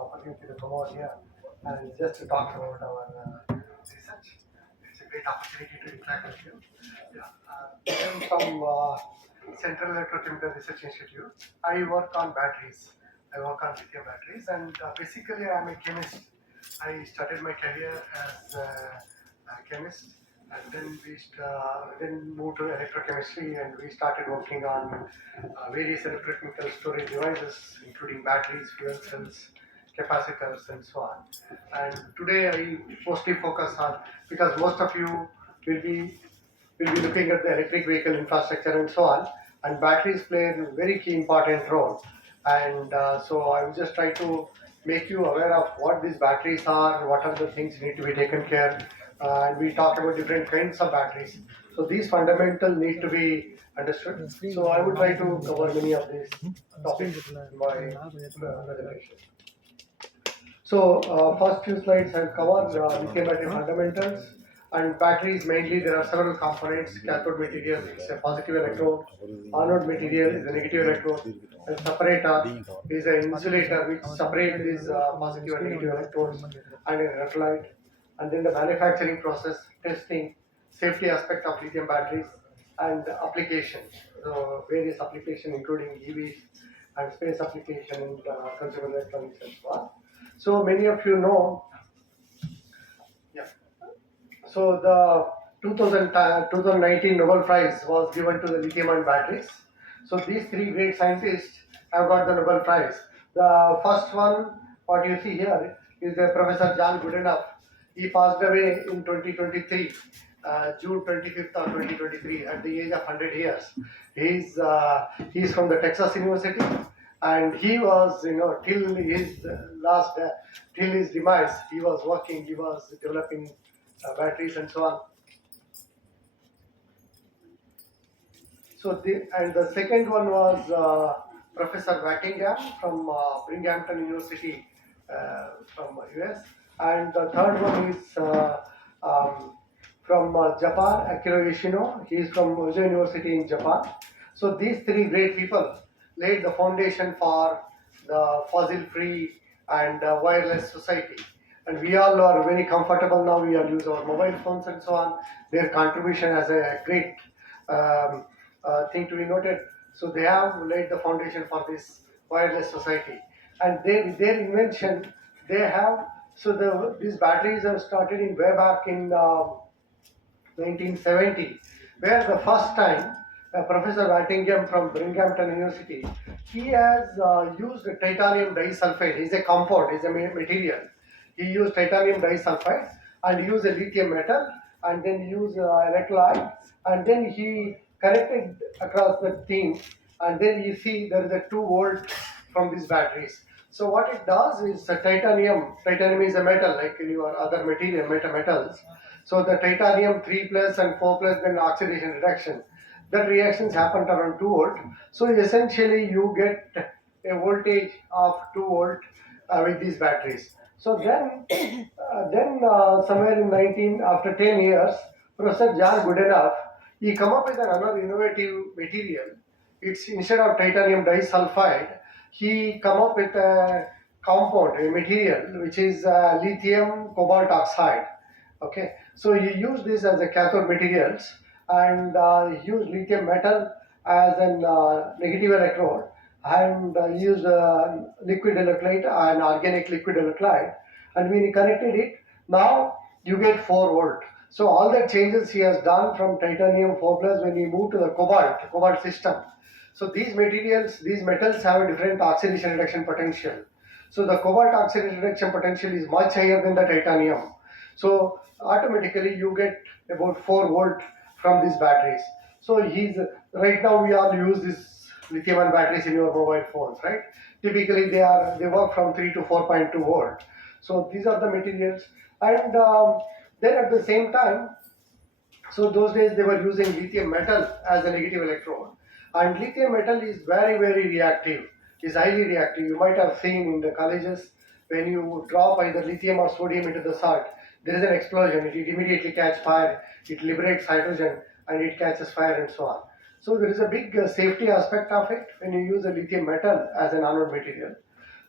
opportunity to come out here and just to talk about our research. It's a great opportunity to interact with you. I'm from Central Electrochemical Research Institute. I work on batteries. I work on lithium batteries, and basically I'm a chemist. I started my career as a chemist, and then moved to electrochemistry, and we started working on various electrochemical storage devices, including batteries, fuel cells, capacitors, and so on. And today I mostly focus on, because most of you will be looking at the electric vehicle infrastructure and so on, and batteries play a very key important role. And so I will just try to make you aware of what these batteries are, what are the things need to be taken care, and we talk about different kinds of batteries. So these fundamentals need to be understood. So I will try to cover many of these topics in my presentation. So first few slides I'll cover lithium battery fundamentals. And batteries mainly there are several components. Cathode material is a positive electrode, anode material is a negative electrode, and separator is an insulator which separates these positive and negative electrodes, and an electrolyte. And then the manufacturing process, testing, safety aspect of lithium batteries, and application. So various application including EVs and space application and consumer electronics and so on. So many of you know, yeah. So the 2019 Nobel Prize was given to the lithium-ion batteries. So these three great scientists have got the Nobel Prize. The first one, what you see here, is Professor John Goodenough. He passed away in 2023, June 25th of 2023, at the age of 100 years. He's from the Texas University, and he was, till his till his demise, he was working, he was developing batteries and so on. So the second one was Professor Wackingham from Binghamton University from US, and the third one is from Japan, Akira Yoshino. He is from Uzo University in Japan. So these three great people laid the foundation for the fossil-free and wireless society. And we all are very comfortable now. We all use our mobile phones and so on. Their contribution as a great thing to be noted. So they have laid the foundation for this wireless society. And their invention, they have, so these batteries have started in way back in 1970, where the first time Professor Wattingham from Binghamton University, he has used titanium disulfide. It's a compound, it's a material. He used titanium disulfide and used a lithium metal, and then used electrolyte, and then he connected across the thing, and then you see there is a 2 volt from these batteries. So what it does is titanium is a metal like your other material, metals. So the titanium 3 plus and 4 plus, then oxidation reduction. That reactions happen around 2 volt. So essentially you get a voltage of 2 volt with these batteries. So then somewhere in after 10 years, Professor John Goodenough, he come up with another innovative material. It's instead of titanium disulfide, he come up with a compound, a material which is lithium cobalt oxide. Okay, so he used this as a cathode materials, and he used lithium metal as an negative electrode, and used liquid electrolyte, an organic liquid electrolyte, and when he connected it, now you get 4 volt. So all the changes he has done from titanium 4 plus when he moved to the cobalt system. So these metals have a different oxidation reduction potential. So the cobalt oxidation reduction potential is much higher than the titanium. So automatically you get about 4 volt from these batteries. So right now we all use this lithium-ion batteries in your mobile phones, right? Typically they work from 3 to 4.2 volt. So these are the materials, and then at the same time, so those days they were using lithium metal as a negative electrode, and lithium metal is very reactive, is highly reactive. You might have seen in the colleges when you drop either lithium or sodium into the salt, there is an explosion. It immediately catches fire. It liberates hydrogen and it catches fire and so on. So there is a big safety aspect of it when you use a lithium metal as an anode material.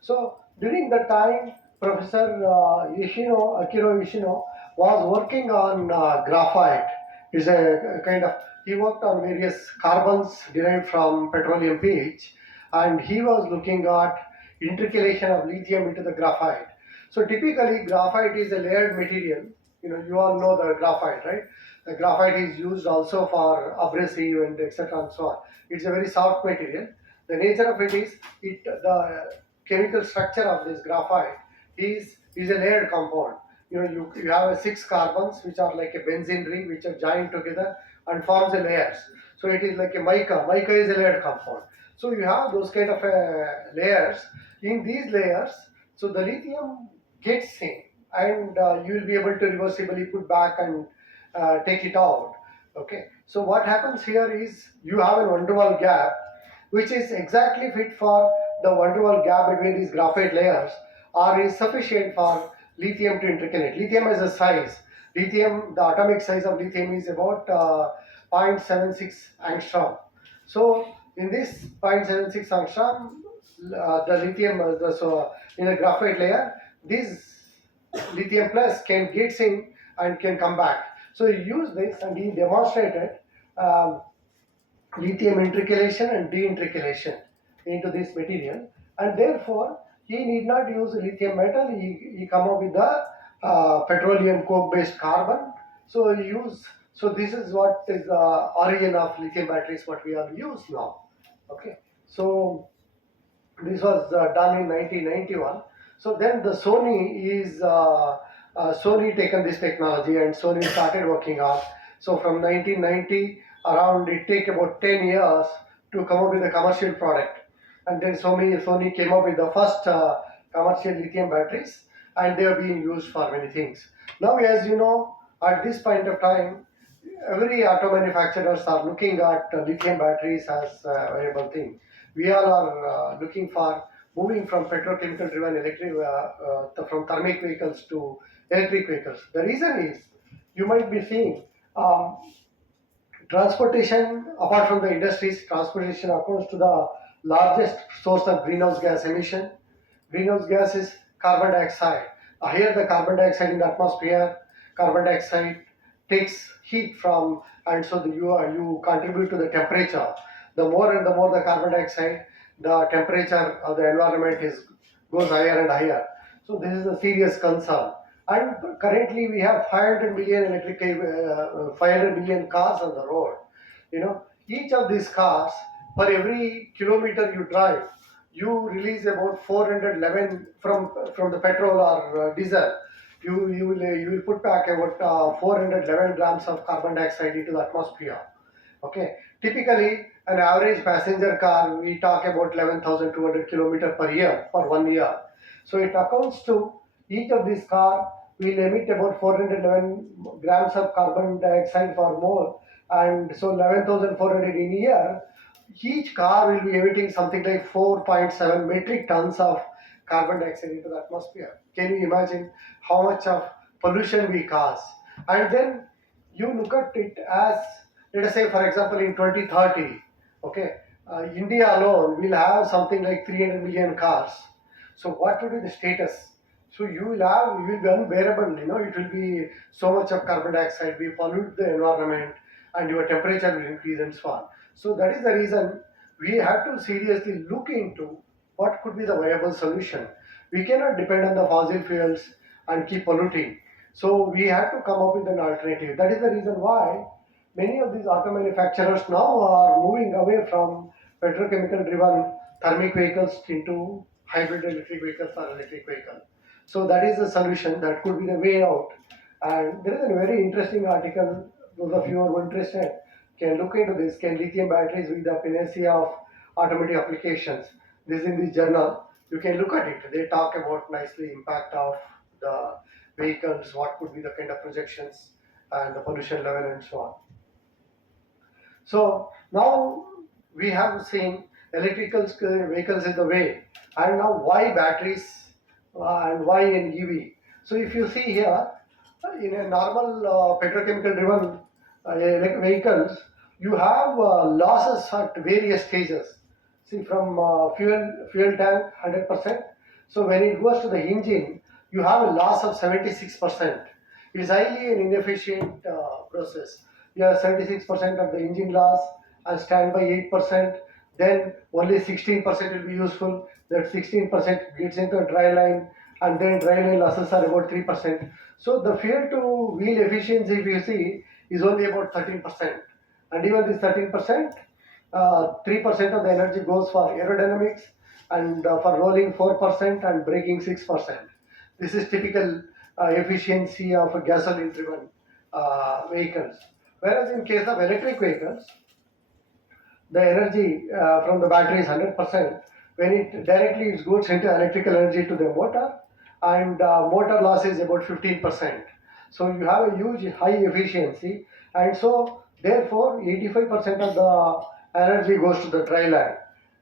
So During that time, Professor Akiro Yoshino, was working on graphite. Is a kind of he worked on various carbons derived from petroleum pitch, and he was looking at intercalation of lithium into the graphite. So typically, graphite is a layered material. You all know the graphite, right? The graphite is used also for abrasive and etc. and so on. It's a very soft material. The nature of it is the chemical structure of this graphite is a layered compound. You have six carbons which are like a benzene ring which are joined together and forms a layers. So it is like a mica. Mica is a layered compound. So you have those kind of layers. In these layers, so the lithium gets in, and you will be able to reversibly put back and take it out. Okay. So what happens here is you have an van der Waals gap which is exactly fit for the van der Waals gap between these graphite layers, or is sufficient for lithium to interconnect. Lithium has a size. Lithium, the atomic size of lithium is about 0.76 angstrom. So in this 0.76 angstrom, the lithium, so in a graphite layer, this lithium plus can get in and can come back. So he used this and he demonstrated um, lithium intercalation and deintercalation into this material, and therefore he need not use lithium metal. He come up with the petroleum coke based carbon. So he use, so this is what is the origin of lithium batteries what we have used now. Okay, so this was done in 1991. So then the Sony taken this technology and Sony started working on. So from 1990 around, it take about 10 years to come up with a commercial product. And then Sony came up with the first commercial lithium batteries, and they are being used for many things. Now, as you know, at this point of time, every auto manufacturers are looking at lithium batteries as a viable thing. We all are looking for moving from petrochemical driven electric from thermic vehicles to electric vehicles. The reason is you might be seeing um, transportation, apart from the industries, transportation accounts to the largest source of greenhouse gas emission. Greenhouse gas is carbon dioxide. Here the carbon dioxide in the atmosphere, carbon dioxide takes heat from, and so you contribute to the temperature. The more the carbon dioxide, the temperature of the environment goes higher and higher. So this is a serious concern. And currently we have 500 million 500 million cars on the road. Each of these cars, for every kilometer you drive, you release about 411 from the petrol or diesel. You will put back about 411 grams of carbon dioxide into the atmosphere. Okay, typically an average passenger car, we talk about 11,200 kilometer per year for 1 year. So it accounts to each of these car will emit about 411 grams of carbon dioxide for more, and so 11,400 in a year. Each car will be emitting something like 4.7 metric tons of carbon dioxide into the atmosphere. Can you imagine how much of pollution we cause? And then you look at it as, let us say, for example, in 2030, okay, India alone will have something like 300 million cars. So what would be the status? So you will be unbearable. It will be so much of carbon dioxide. We pollute the environment, and your temperature will increase and so on. So that is the reason we have to seriously look into what could be the viable solution. We cannot depend on the fossil fuels and keep polluting. So we have to come up with an alternative. That is the reason why many of these auto manufacturers now are moving away from petrochemical driven thermic vehicles into hybrid electric vehicles or electric vehicles. So that is the solution. That could be the way out. And there is a very interesting article. Those of you who are interested can look into this. Can lithium batteries be the panacea of automotive applications? This is in this journal. You can look at it. They talk about nicely impact of the vehicles, what could be the kind of projections and the pollution level and so on. So now we have seen electrical vehicles is the way, and now why batteries and why an EV? So if you see here, in a normal petrochemical driven vehicles, you have losses at various stages. See, from fuel tank 100%. So when it goes to the engine, you have a loss of 76%. It is highly an inefficient process. You have 76% of the engine loss and standby 8%. Then only 16% will be useful. That 16% gets into a dry line, and then dry line losses are about 3%. So the fuel to wheel efficiency, if you see, is only about 13%. And even this 13%, 3% of the energy goes for aerodynamics, and for rolling 4% and braking 6%. This is typical efficiency of gasoline driven vehicles. Whereas in case of electric vehicles, the energy from the battery is 100%. When it directly it goes into electrical energy to the motor, and motor loss is about 15%. So you have a huge high efficiency, and so therefore 85% of the energy goes to the dry line,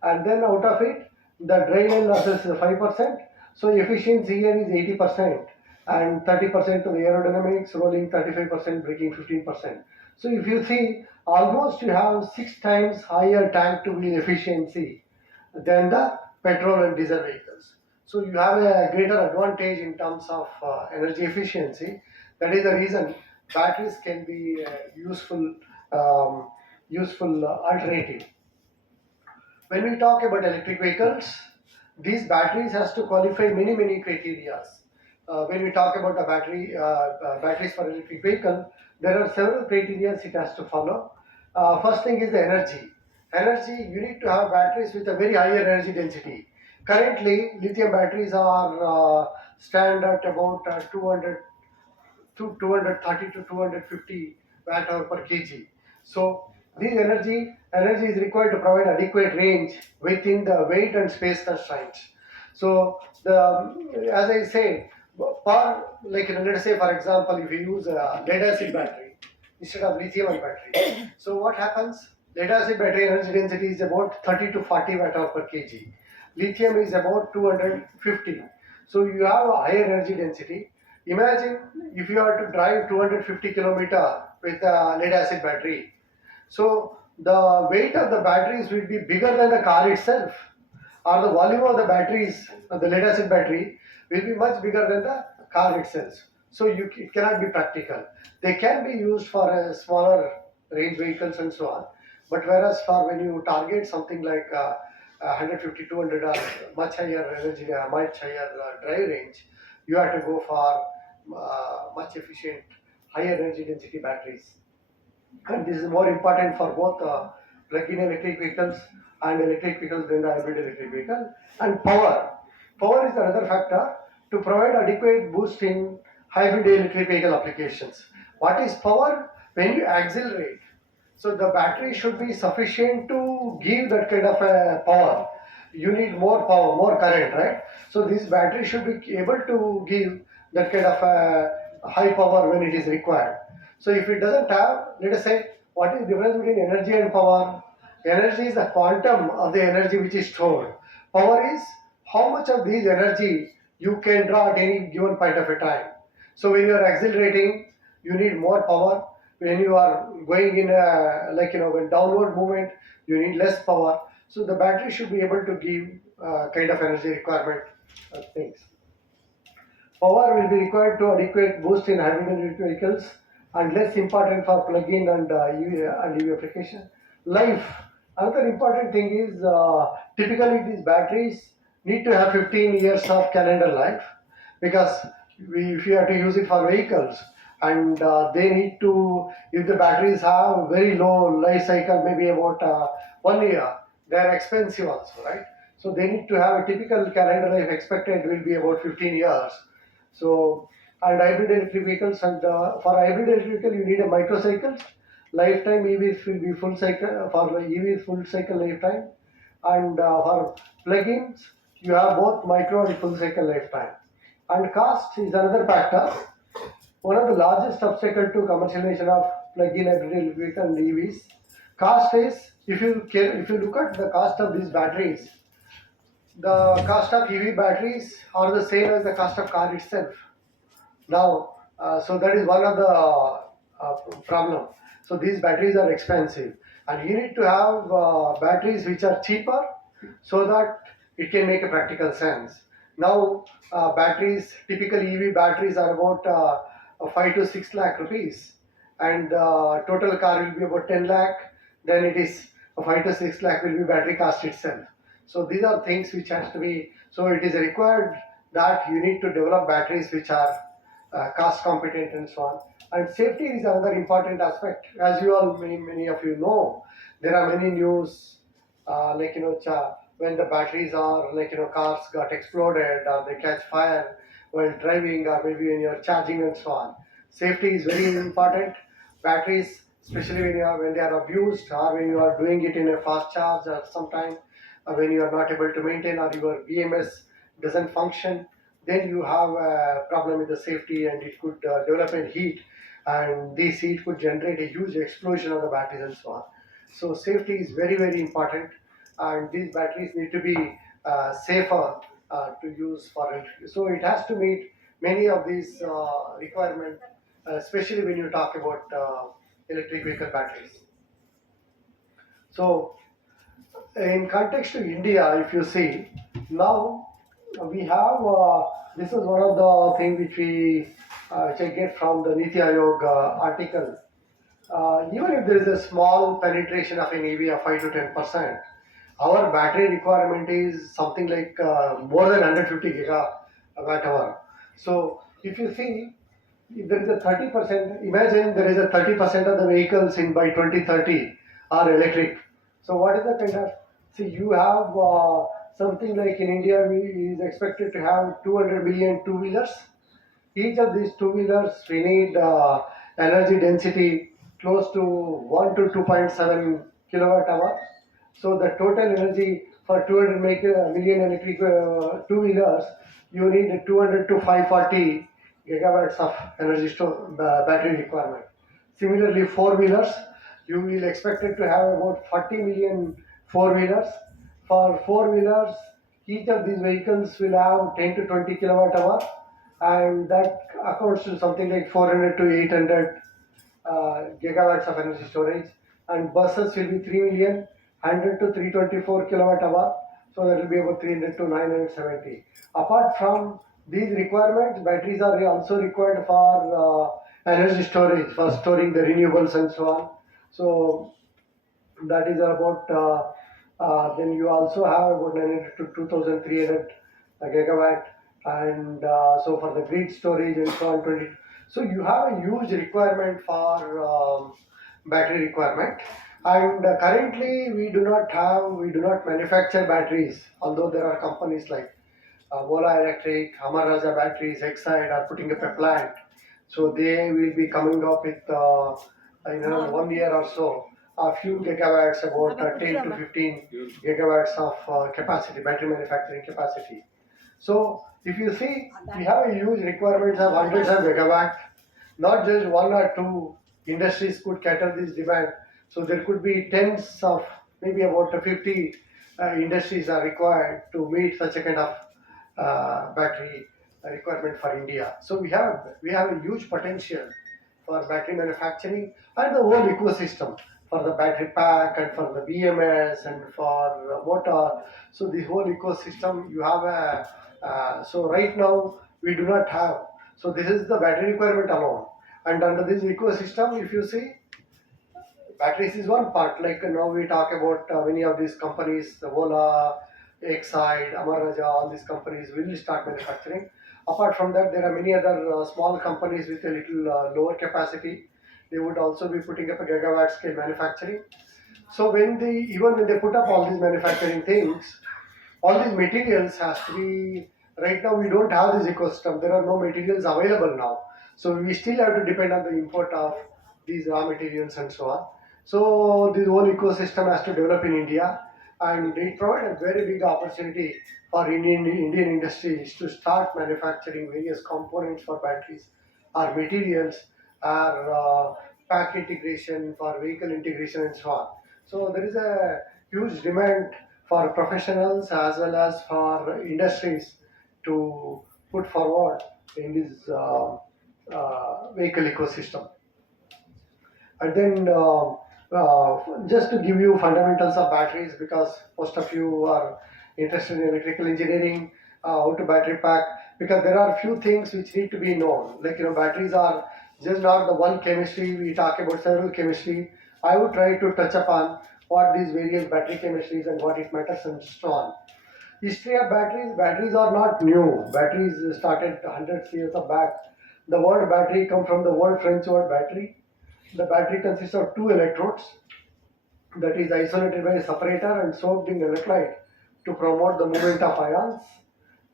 and then out of it the dry line loss is 5%. So efficiency here is 80%, and 30% to the aerodynamics, rolling 35%, braking 15%. So if you see, almost you have 6 times higher tank to wheel efficiency than the petrol and diesel vehicles. So you have a greater advantage in terms of energy efficiency. That is the reason batteries can be um, useful alternative. When we talk about electric vehicles, these batteries has to qualify many criteria. When we talk about a batteries for electric vehicle, there are several criteria it has to follow. First thing is the energy. Energy, you need to have batteries with a very higher energy density. Currently, lithium batteries are stand at about 200 to 230 to 250 watt hour per kg. So this energy is required to provide adequate range within the weight and space constraints. So the as I said, for like let's say for example, if you use a lead acid battery instead of lithium ion battery, so what happens? Lead acid battery energy density is about 30 to 40 watt hour per kg. Lithium is about 250. So you have a higher energy density. Imagine if you are to drive 250 kilometer with a lead acid battery. So the weight of the batteries will be bigger than the car itself, or the volume of the batteries, the lead acid battery, will be much bigger than the car itself. So it cannot be practical. They can be used for a smaller range vehicles and so on. But whereas for when you target something like 150, 200 or much higher energy, much higher drive range, you have to go for much efficient, higher energy density batteries. And this is more important for both plug-in electric vehicles and electric vehicles than the hybrid electric vehicle. And power is another factor to provide adequate boost in hybrid electric vehicle applications. What is power? When you accelerate, so the battery should be sufficient to give that kind of power. You need more power, more current, right? So this battery should be able to give that kind of high power when it is required. So if it doesn't have, let us say, what is the difference between energy and power? Energy is the quantum of the energy which is stored. Power is how much of this energy you can draw at any given point of a time. So when you are accelerating, you need more power. When you are going in a, like when downward movement, you need less power. So the battery should be able to give kind of energy requirement things. Power will be required to adequate boost in hybrid electric vehicles, and less important for plug-in and EV application. Life. Another important thing is typically these batteries need to have 15 years of calendar life, because if you have to use it for vehicles, and they need to, if the batteries have very low life cycle, maybe about 1 year, they are expensive also, right? So they need to have a typical calendar life expected will be about 15 years. So, and hybrid electric vehicles, and for hybrid electric vehicle you need a microcycle lifetime. EVs will be full cycle, for EVs full cycle lifetime, and for plugins you have both micro and full cycle lifetime. And cost is another factor. One of the largest obstacle to commercialization of plug-in hybrid electric vehicle and EVs, cost is, if you look at the cost of these batteries, the cost of EV batteries are the same as the cost of car itself. Now, so that is one of the problem. So these batteries are expensive, and you need to have batteries which are cheaper, so that it can make a practical sense. Now batteries, typically EV batteries are about 5 to 6 lakh rupees, and total car will be about 10 lakh. Then it is 5 to 6 lakh will be battery cost itself. So these are things which has to be. So it is required that you need to develop batteries which are cost competent and so on. And safety is another important aspect. As you all, many of you know, there are many news like when the batteries are like cars got exploded or they catch fire while driving or maybe when you're charging and so on. Safety is very important. Batteries, especially when they are abused or when you are doing it in a fast charge or sometime when you are not able to maintain or your BMS doesn't function, then you have a problem with the safety and it could develop in heat, and this heat could generate a huge explosion of the batteries and so on. So safety is very, very important, and these batteries need to be safer to use for it. So it has to meet many of these requirements, especially when you talk about electric vehicle batteries. So in context to India, if you see, now we have this is one of the things which I get from the Niti Aayog article. Even if there is a small penetration of an EV of 5 to 10%, our battery requirement is something like more than 150 gigawatt hour. So if you see, if there is a 30%, imagine there is a 30% of the vehicles in by 2030 are electric. So what is the kind of, see, you have something like in India, we is expected to have 200 million two-wheelers. Each of these two-wheelers, we need energy density close to 1 to 2.7 kilowatt hour. So the total energy for 200 million electric two-wheelers, you need 200 to 540 gigawatts of energy battery requirement. Similarly, four-wheelers, you will expect it to have about 40 million four-wheelers. For four-wheelers, each of these vehicles will have 10 to 20 kilowatt hour, and that accounts to something like 400 to 800 gigawatts of energy storage. And buses will be 3 million, 100 to 324 kilowatt hour, so that will be about 300 to 970. Apart from these requirements, batteries are also required for energy storage, for storing the renewables and so on. So that is about then you also have about 900 to 2300 gigawatt, and so for the grid storage and so on 20. So you have a huge requirement for battery requirement, and currently we do not manufacture batteries, although there are companies like Vola Electric, Amar Raja Batteries, Exide are putting up a plant. So they will be coming up with in around 1 year or so a few gigawatts, about 10 to 15 gigawatts of capacity, battery manufacturing capacity. So if you see, we have a huge requirements of hundreds of megawatt. Not just one or two industries could cater this demand. So there could be tens of, maybe about 50 industries are required to meet such a kind of battery requirement for India. So we have a huge potential for battery manufacturing and the whole ecosystem for the battery pack and for the BMS and for motor. So the whole ecosystem you have a. So right now we do not have. So this is the battery requirement alone. And under this ecosystem, if you see, batteries is one part. Like now we talk about many of these companies, the Ola, Exide, Amaraja, all these companies will start manufacturing. Apart from that, there are many other small companies with a little lower capacity. They would also be putting up a gigawatt scale manufacturing. So even when they put up all these manufacturing things, all these materials has to be, right now we don't have this ecosystem. There are no materials available now. So we still have to depend on the import of these raw materials and so on. So this whole ecosystem has to develop in India, and it provides a very big opportunity for Indian industries to start manufacturing various components for batteries or materials or pack integration for vehicle integration and so on. So there is a huge demand for professionals as well as for industries to put forward in this vehicle ecosystem. And then just to give you fundamentals of batteries, because most of you are interested in electrical engineering, how to battery pack, because there are few things which need to be known. Like, batteries are just not the one chemistry. We talk about several chemistry. I would try to touch upon what these various battery chemistries and what it matters and so on. History of batteries are not new. Batteries started hundreds of years of back. The word battery comes from the word French word battery. The battery consists of two electrodes that is isolated by a separator and soaked in electrolyte to promote the movement of ions.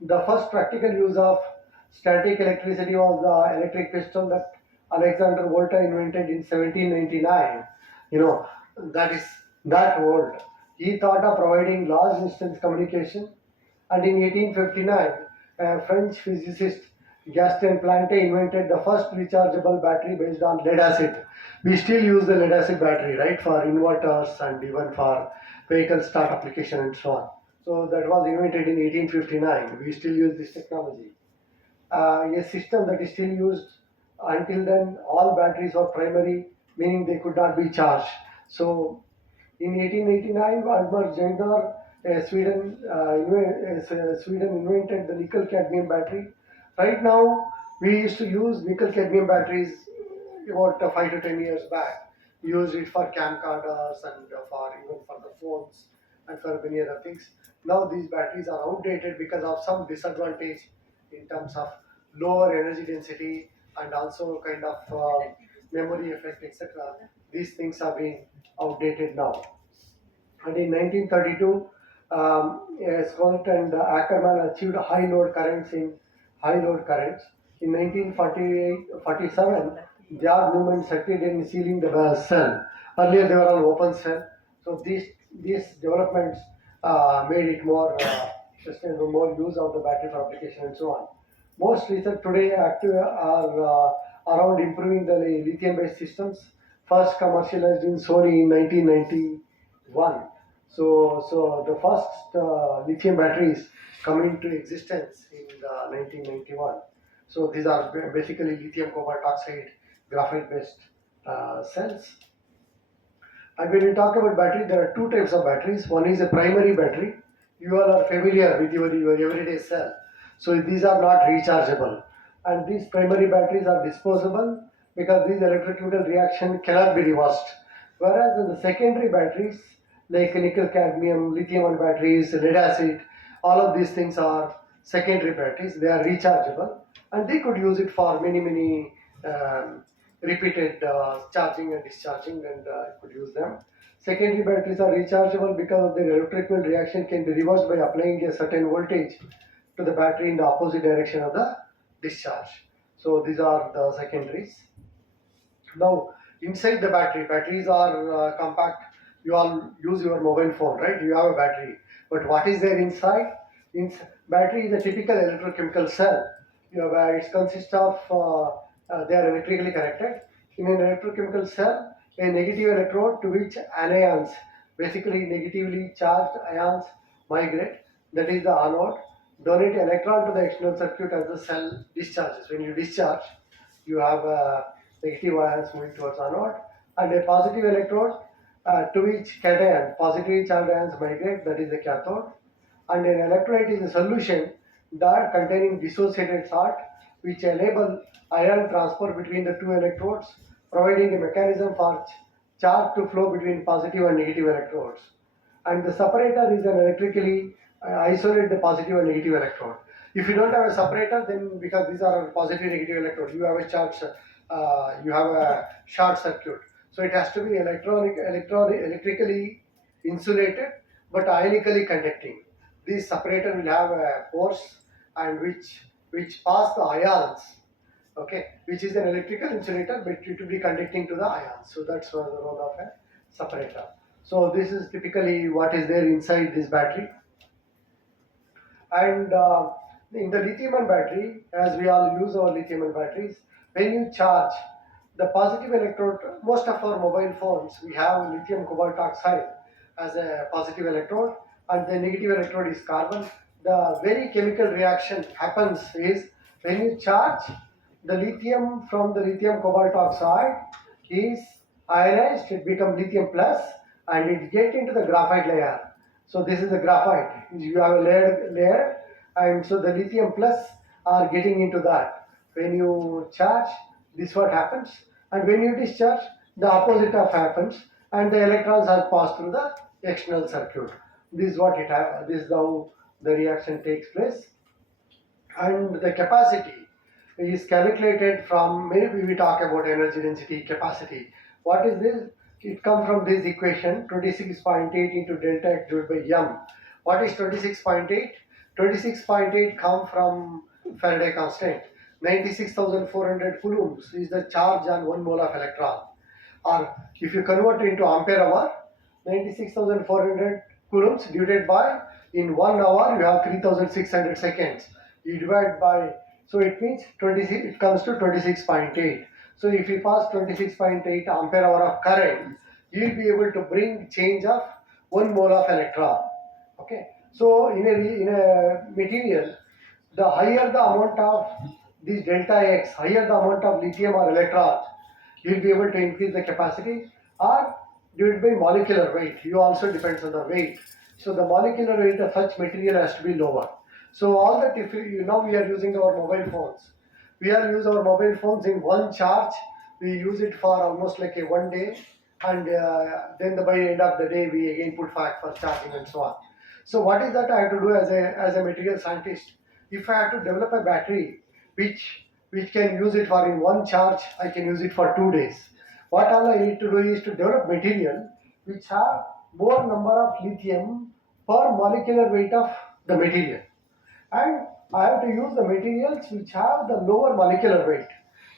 The first practical use of static electricity was the electric pistol that Alexander Volta invented in 1799. You know, that is that old. He thought of providing large distance communication, and in 1859, a French physicist Gaston Plante invented the first rechargeable battery based on lead acid. We still use the lead acid battery, right, for inverters and even for vehicle start application and so on. So that was invented in 1859. We still use this technology. A system that is still used until then. All batteries were primary, meaning they could not be charged. So in 1889, Albert Jungner, Sweden invented the nickel cadmium battery. Right now, we used to use nickel cadmium batteries about 5 to 10 years back. We used it for camcorders and for even for the phones and for many other things. Now these batteries are outdated because of some disadvantage in terms of lower energy density and also kind of memory effect, etc. These things have been outdated now. And in 1932, Scott and Ackerman achieved high load currents in high load currents. In 1947, George Newman succeeded in sealing the cell. Earlier, they were all open cell. So these developments made it more sustainable, more use of the battery for application and so on. Most research today active are around improving the lithium-based systems. First commercialized in Sony in 1991. So the first lithium batteries come into existence in 1991. So these are basically lithium cobalt oxide graphite based cells. And when we talk about battery, there are two types of batteries. One is a primary battery. You all are familiar with your everyday cell. So these are not rechargeable. And these primary batteries are disposable because these electrochemical reaction cannot be reversed. Whereas in the secondary batteries, like nickel cadmium, lithium ion batteries, lead acid, all of these things are secondary batteries. They are rechargeable and they could use it for many um, repeated charging and discharging, and could use them. Secondary batteries are rechargeable because of their electrical reaction can be reversed by applying a certain voltage to the battery in the opposite direction of the discharge. So these are the secondaries. Now, inside the batteries are compact. You all use your mobile phone, right? You have a battery. But what is there inside? Battery is a typical electrochemical cell. It consists of, they are electrically connected. In an electrochemical cell, a negative electrode to which anions, basically negatively charged ions, migrate. That is the anode. Donate electron to the external circuit as the cell discharges. When you discharge, you have negative ions moving towards anode, and a positive electrode to which cation, positively charged ions migrate, that is the cathode. And an electrolyte is a solution that containing dissociated salt which enable ion transfer between the two electrodes, providing a mechanism for charge to flow between positive and negative electrodes. And the separator is an electrically isolate the positive and negative electrode. If you don't have a separator, then because these are positive negative electrodes, you have a charge, you have a short circuit. So it has to be electrically insulated but ionically conducting. This separator will have a force and which pass the ions, okay, which is an electrical insulator, but it will be conducting to the ions. So that's the role of a separator. So this is typically what is there inside this battery. And in the lithium-ion battery, as we all use our lithium-ion batteries, when you charge the positive electrode, most of our mobile phones, we have lithium cobalt oxide as a positive electrode, and the negative electrode is carbon. The very chemical reaction happens is when you charge the lithium from the lithium cobalt oxide is ionized, it becomes lithium plus, and it get into the graphite layer. So this is the graphite. You have a layer and so the lithium plus are getting into that. When you charge, this what happens, and when you discharge, the opposite of happens, and the electrons are passed through the external circuit. This is what it happens. This is how the reaction takes place, and the capacity is calculated from, maybe we talk about energy density capacity. What is this? It comes from this equation 26.8 into delta X divided by m. What is 26.8? 26.8 come from Faraday constant. 96,400 coulombs is the charge on 1 mole of electron. Or if you convert it into ampere hour, 96,400 coulombs divided by, in 1 hour you have 3,600 seconds. You divide by, so it means 26, it comes to 26.8. So if you pass 26.8 ampere hour of current, you will be able to bring change of 1 mole of electron. Okay. So in a material, the higher the amount of this delta X, higher the amount of lithium or electrons, you will be able to increase the capacity, or divided by molecular weight. You also depends on the weight. So the molecular weight of such material has to be lower. So all that, if you now we are using our mobile phones, we are use our mobile phones in one charge. We use it for almost like a 1 day, and then by the end of the day we again put back for charging and so on. So what is that I have to do as a material scientist? If I have to develop a battery which can use it for in one charge, I can use it for 2 days. What all I need to do is to develop material which have more number of lithium per molecular weight of the material, and I have to use the materials which have the lower molecular weight.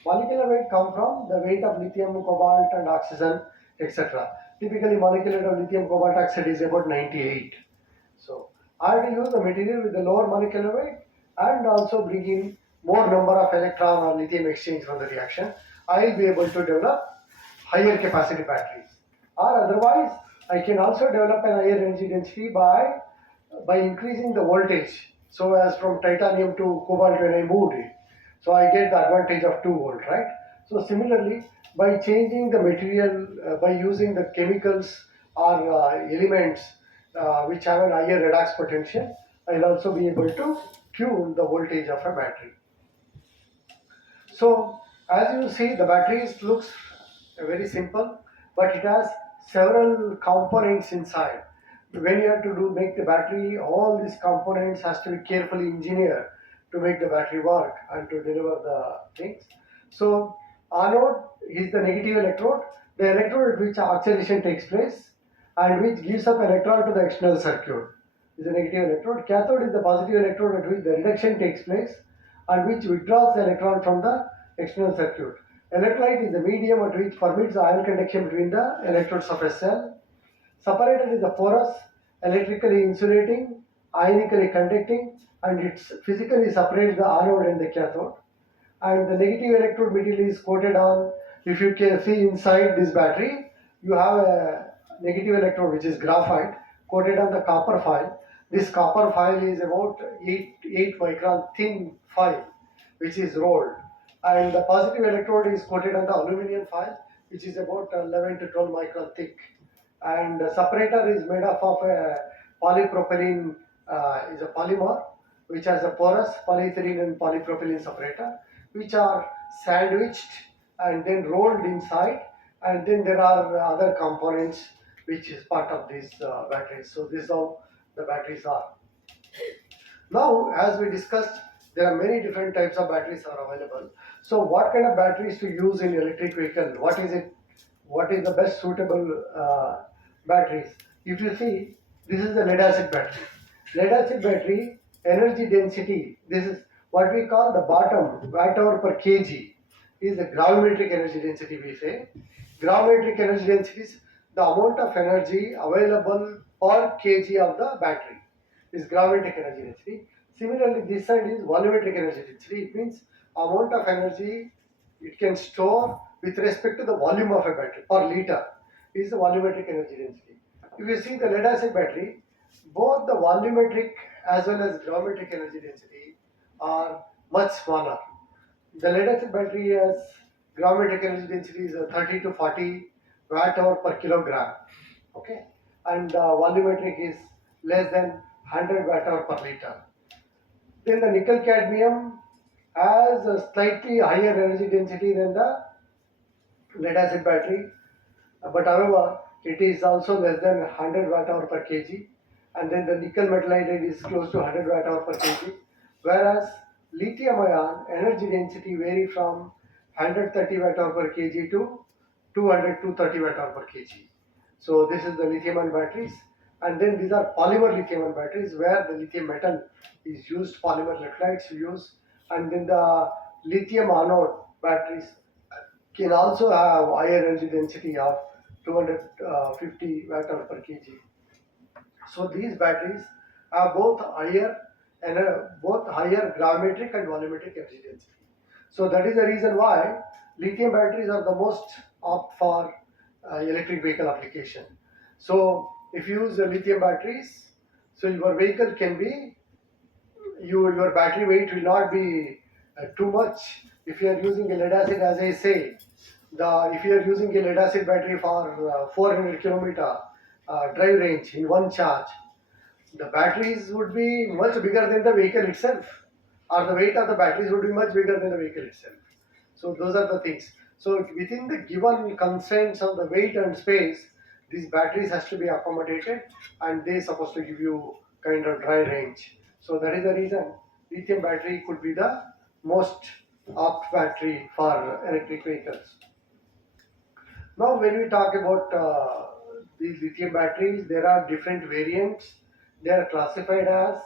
Molecular weight come from the weight of lithium, cobalt, and oxygen, etc. Typically, molecular weight of lithium cobalt oxide is about 98. So I have to use the material with the lower molecular weight and also bring in more number of electron or lithium exchange from the reaction. I will be able to develop higher capacity batteries. Or otherwise, I can also develop an higher energy density by increasing the voltage. So as from titanium to cobalt when I moved it, so I get the advantage of 2 volt, right? So similarly, by changing the material, by using the chemicals or elements which have a higher redox potential, I'll also be able to tune the voltage of a battery. So as you see, the batteries looks very simple, but it has several components inside. When you have to make the battery, all these components has to be carefully engineered to make the battery work and to deliver the things. So anode is the negative electrode, the electrode at which oxidation takes place and which gives up electron to the external circuit is the negative electrode. Cathode is the positive electrode at which the reduction takes place and which withdraws the electron from the external circuit. Electrolyte is the medium at which permits the ion conduction between the electrodes of a cell. Separator is the porous, electrically insulating, ionically conducting, and it physically separates the anode and the cathode. And the negative electrode material is coated on. If you can see inside this battery, you have a negative electrode which is graphite coated on the copper foil. This copper foil is about 8 micron thin foil which is rolled, and the positive electrode is coated on the aluminum foil which is about 11 to 12 micron thick, and the separator is made up of a polypropylene, is a polymer which has a porous polyethylene and polypropylene separator which are sandwiched and then rolled inside, and then there are other components which is part of these batteries. So this is how the batteries are. Now, as we discussed, there are many different types of batteries are available. So what kind of batteries to use in electric vehicle? What is it? What is the best suitable batteries? If you see, this is the lead acid battery. Lead acid battery energy density, this is what we call the bottom watt hour per kg, is the gravimetric energy density we say. Gravimetric energy density is the amount of energy available per kg of the battery is gravimetric energy density. Similarly, this side is volumetric energy density. It means amount of energy it can store with respect to the volume of a battery per liter is the volumetric energy density. If you see the lead acid battery, both the volumetric as well as gravimetric energy density are much smaller. The lead acid battery has gravimetric energy density is 30 to 40 watt hour per kilogram. Okay, and volumetric is less than 100 watt hour per liter. Then the nickel cadmium has a slightly higher energy density than the lead acid battery, but however, it is also less than 100 watt hour per kg, and then the nickel metal hydride is close to 100 watt hour per kg, whereas lithium ion energy density vary from 130 watt hour per kg to 200 to 30 watt hour per kg. So this is the lithium ion batteries, and then these are polymer lithium ion batteries where the lithium metal is used, polymer electrolytes use, and then the lithium anode batteries can also have higher energy density of 250 watt hour per kg. So these batteries have both higher gravimetric and volumetric energy density. So that is the reason why lithium batteries are the most opt for electric vehicle application. So if you use the lithium batteries, so your vehicle can be your battery weight will not be too much. If you are using a lead acid, as I say, if you are using a lead acid battery for 400 kilometer drive range in one charge, the batteries would be much bigger than the vehicle itself, or the weight of the batteries would be much bigger than the vehicle itself. So those are the things. So within the given constraints of the weight and space, these batteries has to be accommodated, and they supposed to give you kind of dry range. So that is the reason lithium battery could be the most apt battery for electric vehicles. Now, when we talk about these lithium batteries, there are different variants. They are classified as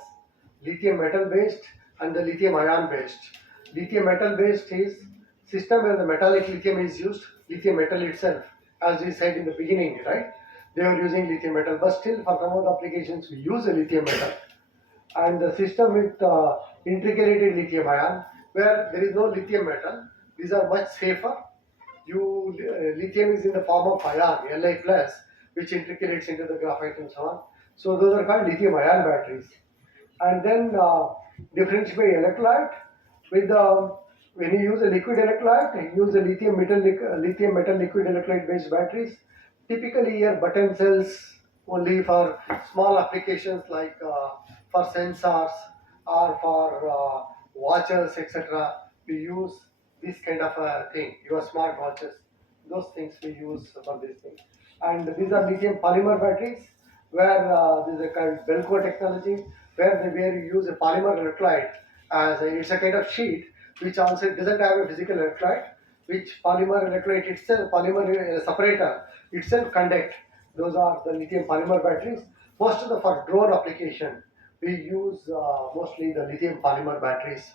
lithium metal based and the lithium ion based. Lithium metal based is system where the metallic lithium is used, lithium metal itself, as we said in the beginning, right? They were using lithium metal, but still for some of the applications we use a lithium metal. And the system with integrated lithium ion, where there is no lithium metal, these are much safer. Lithium is in the form of ion, Li plus, which integrates into the graphite and so on. So those are called lithium ion batteries. And then differentiate by electrolyte with the when you use a liquid electrolyte, you use a lithium metal liquid electrolyte based batteries. Typically, here button cells only for small applications like for sensors or for watches, etc. We use this kind of a thing. Your smart watches, those things we use for this thing. And these are lithium polymer batteries, where this is a kind of Belco technology, where you use a polymer electrolyte it's a kind of sheet which also doesn't have a physical electrolyte, which polymer electrolyte itself, polymer separator itself conduct. Those are the lithium polymer batteries. Most of the for drone application, we use mostly the lithium polymer batteries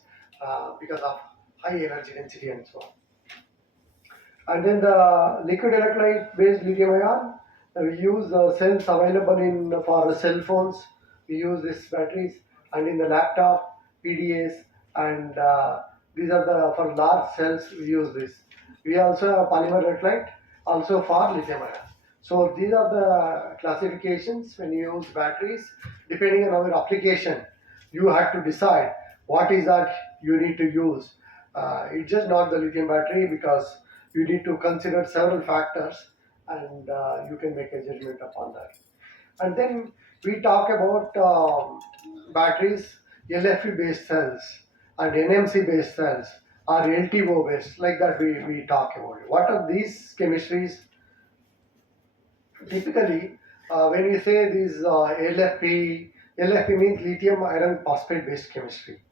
because of high energy density and so on. And then the liquid electrolyte based lithium ion, we use cells available in for cell phones. We use these batteries, and in the laptop, PDAs, and these are the for large cells we use this. We also have polymer electrolyte also for lithium ion. So these are the classifications when you use batteries. Depending on our application, you have to decide what is that you need to use. It's just not the lithium battery, because you need to consider several factors, and you can make a judgment upon that. And then we talk about batteries, LFP based cells and NMC based cells or LTO based, like that we talk about it. What are these chemistries? Typically, when we say these LFP means lithium iron phosphate based chemistry.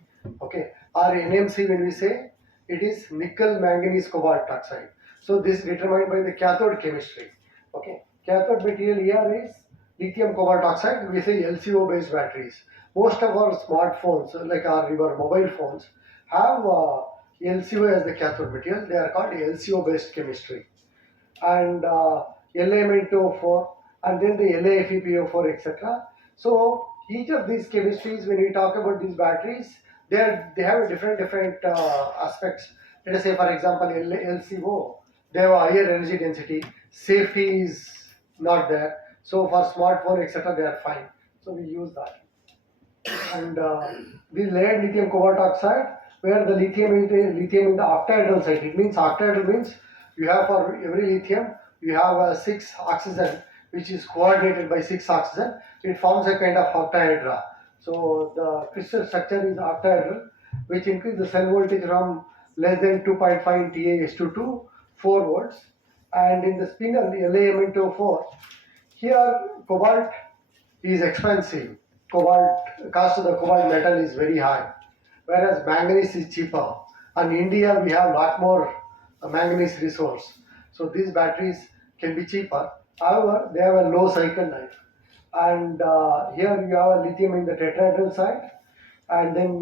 Okay, or NMC, when we say it is nickel manganese cobalt oxide. So this is determined by the cathode chemistry. Okay, cathode material here is lithium cobalt oxide. We say LCO based batteries. Most of our smartphones, like your mobile phones, have LCO as the cathode material. They are called LCO based chemistry. And LaMn2O4, and then the LaFePO4, etc. So each of these chemistries, when we talk about these batteries, they have a different aspects. Let us say, for example, LCO, they have a higher energy density. Safety is not there. So for smartphone, etc., they are fine. So we use that. And the layered lithium cobalt oxide, where the lithium is lithium in the octahedral site. It means octahedral means you have for every lithium you have 6 oxygen, which is coordinated by 6 oxygen. It forms a kind of octahedra. So the crystal structure is octahedral, which increase the cell voltage from less than 2.5 TAS to 4 volts. And in the spinel, LaMn24, here cobalt is expensive. Cobalt cost of the cobalt metal is very high, whereas manganese is cheaper. And India we have lot more manganese resource, so these batteries can be cheaper. However, they have a low cycle life. And here you have a lithium in the tetrahedral side, and then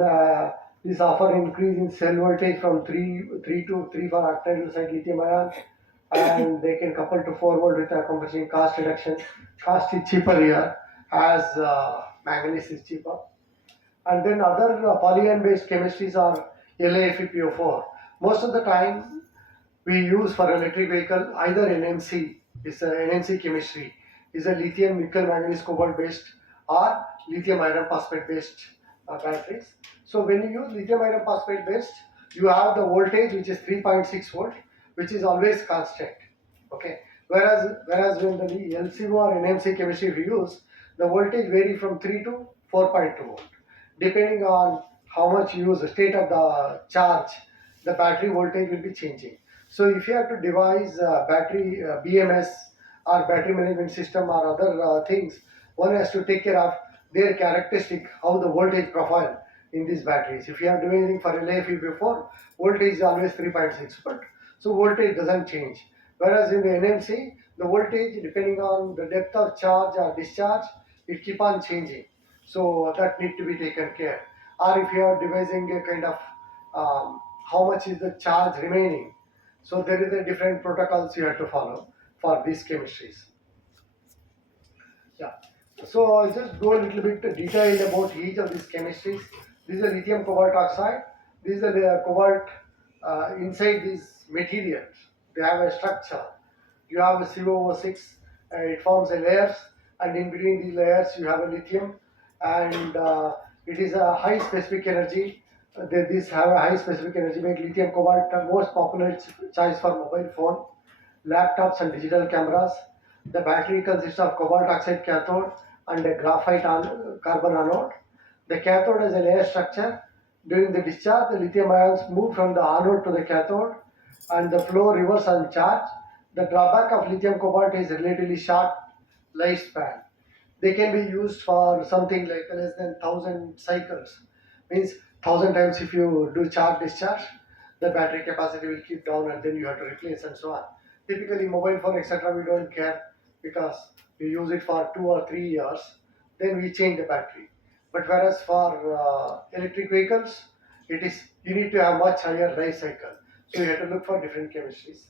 this offer increase in cell voltage from 3 to 3 for octahedral side lithium ion, and they can couple to 4 volt with accomplishing cost reduction. Cost is cheaper here as manganese is cheaper. And then other polyion based chemistries are LaFePO4. Most of the time we use for electric vehicle either NMC, is a NMC chemistry, is a lithium nickel manganese cobalt based or lithium iron phosphate based batteries. So when you use lithium iron phosphate based, you have the voltage which is 3.6 volt, which is always constant. Okay. Whereas when the LCO or NMC chemistry we use, the voltage vary from 3 to 4.2 volt, depending on how much you use the state of the charge, the battery voltage will be changing. So if you have to devise battery BMS or battery management system or other things, one has to take care of their characteristic, how the voltage profile in these batteries. If you are doing anything for LiFeP before, voltage is always 3.6 volt, so voltage doesn't change. Whereas in the NMC, the voltage depending on the depth of charge or discharge, it keep on changing. So that need to be taken care. Or if you are devising a kind of how much is the charge remaining, so there is a different protocols you have to follow for these chemistries. Yeah. So I'll just go a little bit detailed about each of these chemistries. This is a lithium cobalt oxide. This is the cobalt inside these materials. They have a structure. You have a COO6, it forms a layers, and in between these layers you have a lithium, and it is a high specific energy. These have a high specific energy, make lithium cobalt the most popular choice for mobile phone, laptops and digital cameras. The battery consists of cobalt oxide cathode and a graphite carbon anode. The cathode has a layer structure. During the discharge, the lithium ions move from the anode to the cathode and the flow reverse on charge. The drawback of lithium cobalt is relatively short lifespan. They can be used for something like less than 1000 cycles. Means 1000 times if you do charge discharge, the battery capacity will keep down and then you have to replace and so on. Typically mobile phone etc. we don't care because we use it for 2 or 3 years, then we change the battery. But whereas for electric vehicles, it is you need to have much higher life cycle. So you have to look for different chemistries.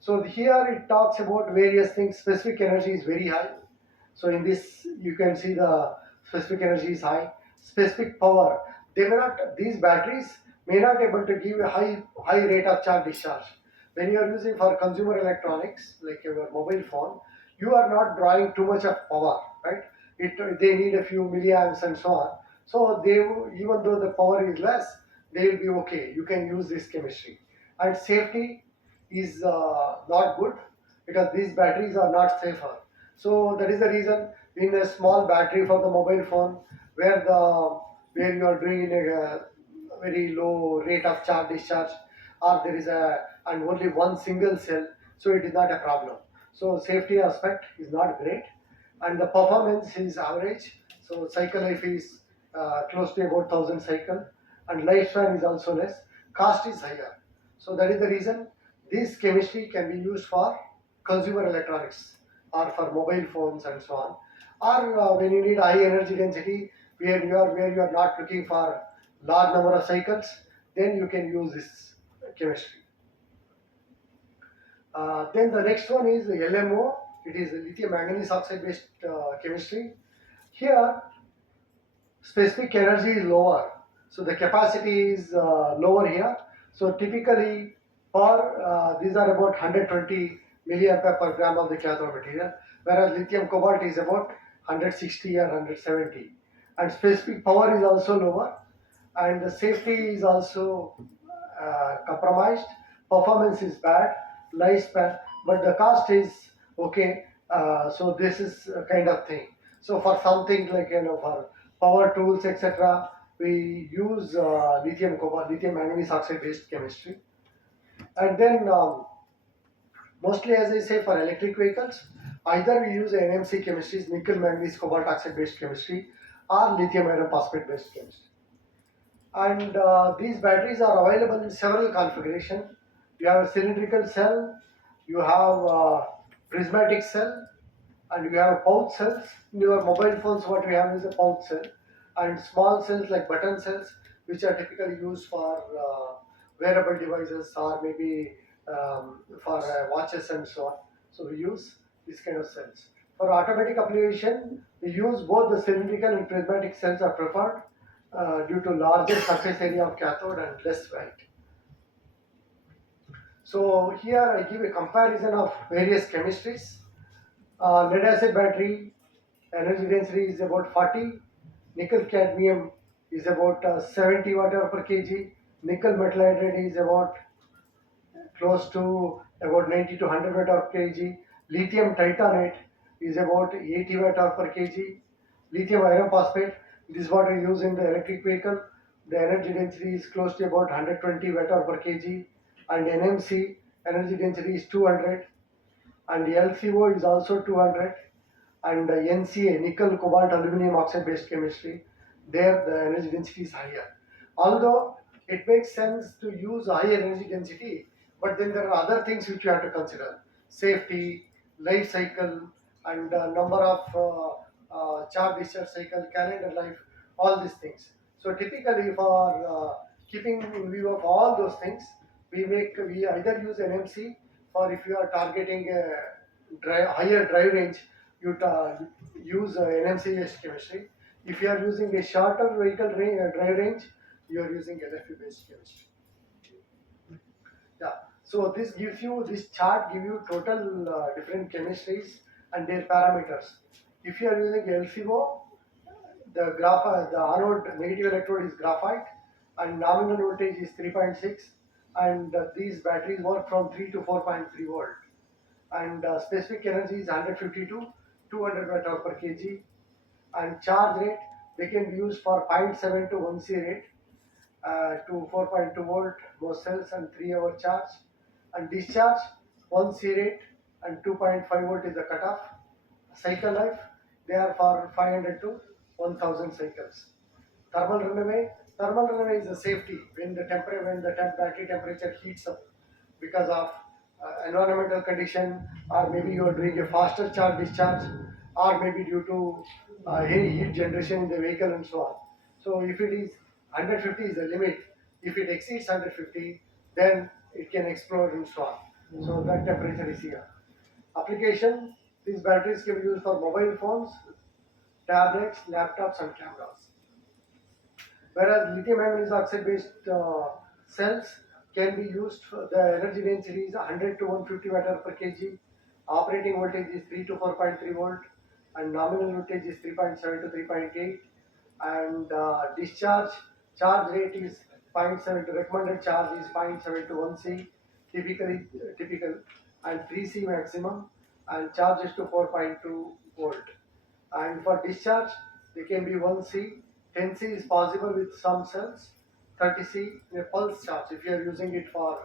So here it talks about various things. Specific energy is very high. So in this you can see the specific energy is high. Specific power, they may not, these batteries may not able to give a high rate of charge discharge. When you are using for consumer electronics like your mobile phone, you are not drawing too much of power, right? They need a few milliamps and so on. So they, even though the power is less, they will be okay. You can use this chemistry. And safety is not good because these batteries are not safer. So that is the reason in a small battery for the mobile phone where you are doing in a very low rate of charge discharge, or there is a and only one single cell, so it is not a problem. So safety aspect is not great, and the performance is average. So cycle life is close to about 1000 cycle, and lifespan is also less. Cost is higher. So that is the reason this chemistry can be used for consumer electronics or for mobile phones and so on. Or when you need high energy density, where you are not looking for large number of cycles, then you can use this chemistry. Then the next one is the LMO. It is lithium manganese oxide based chemistry. Here specific energy is lower, so the capacity is lower here. So typically for these are about 120 milliampere per gram of the cathode material, whereas lithium cobalt is about 160 or 170, and specific power is also lower, and the safety is also compromised. Performance is bad, lifespan, but the cost is okay. So this is a kind of thing. So for something like for power tools, etc., we use lithium manganese oxide based chemistry. And then mostly, as I say, for electric vehicles, either we use NMC chemistries, nickel manganese cobalt oxide based chemistry, or lithium iron phosphate based chemistry. And these batteries are available in several configurations. You have a cylindrical cell, you have prismatic cell, and you have pouch cells. In your mobile phones, what we have is a pouch cell, and small cells like button cells, which are typically used for wearable devices or maybe for watches and so on. So we use this kind of cells. For automatic application, we use both the cylindrical and prismatic cells are preferred due to larger surface area of cathode and less weight. So here I give a comparison of various chemistries. Lead acid battery energy density is about 40. Nickel cadmium is about 70 watt hour per kg. Nickel metal hydride is about close to about 90 to 100 watt hour per kg. Lithium titanate is about 80 watt hour per kg. Lithium iron phosphate, this is what I use in the electric vehicle. The energy density is close to about 120 watt hour per kg. And NMC energy density is 200. And the LCO is also 200. And NCA, nickel cobalt aluminum oxide based chemistry, there the energy density is higher. Although it makes sense to use higher energy density, but then there are other things which you have to consider: safety, life cycle, and number of charge discharge cycle, calendar life, all these things. So typically for keeping in view of all those things, we either use NMC, or if you are targeting a higher drive range, you use NMC based chemistry. If you are using a shorter vehicle drive range, you are using LFP based chemistry. Yeah. So this chart give you total different chemistries and their parameters. If you are using LCO, the anode negative electrode is graphite, and nominal voltage is 3.6, and these batteries work from 3 to 4.3 volt, and specific energy is 150 to 200 watt hour per kg, and charge rate they can be used for zero point 0.7 to 1 C rate to 4.2 volt most cells and 3-hour charge, and discharge 1 C rate and 2.5 volt is the cutoff. Cycle life, they are for 500 to 1000 cycles. Thermal runaway is a safety when the battery temperature heats up because of environmental condition, or maybe you are doing a faster charge discharge, or maybe due to any heat generation in the vehicle and so on. So if it is 150 is the limit. If it exceeds 150, then it can explode and so on. So that temperature is here. Application: these batteries can be used for mobile phones, tablets, laptops, and cameras. Whereas lithium manganese oxide based cells can be used for the energy density is 100 to 150 watt hour per kg, operating voltage is 3 to 4.3 volt, and nominal voltage is 3.7 to 3.8, and discharge charge rate is zero point 0.7 to recommended charge is 0.7 to 1 C, typical, and 3 C maximum, and charge is to 4.2 volt. And for discharge, they can be 1 C, 10 C is possible with some cells, 30 C in a pulse charge. If you are using it for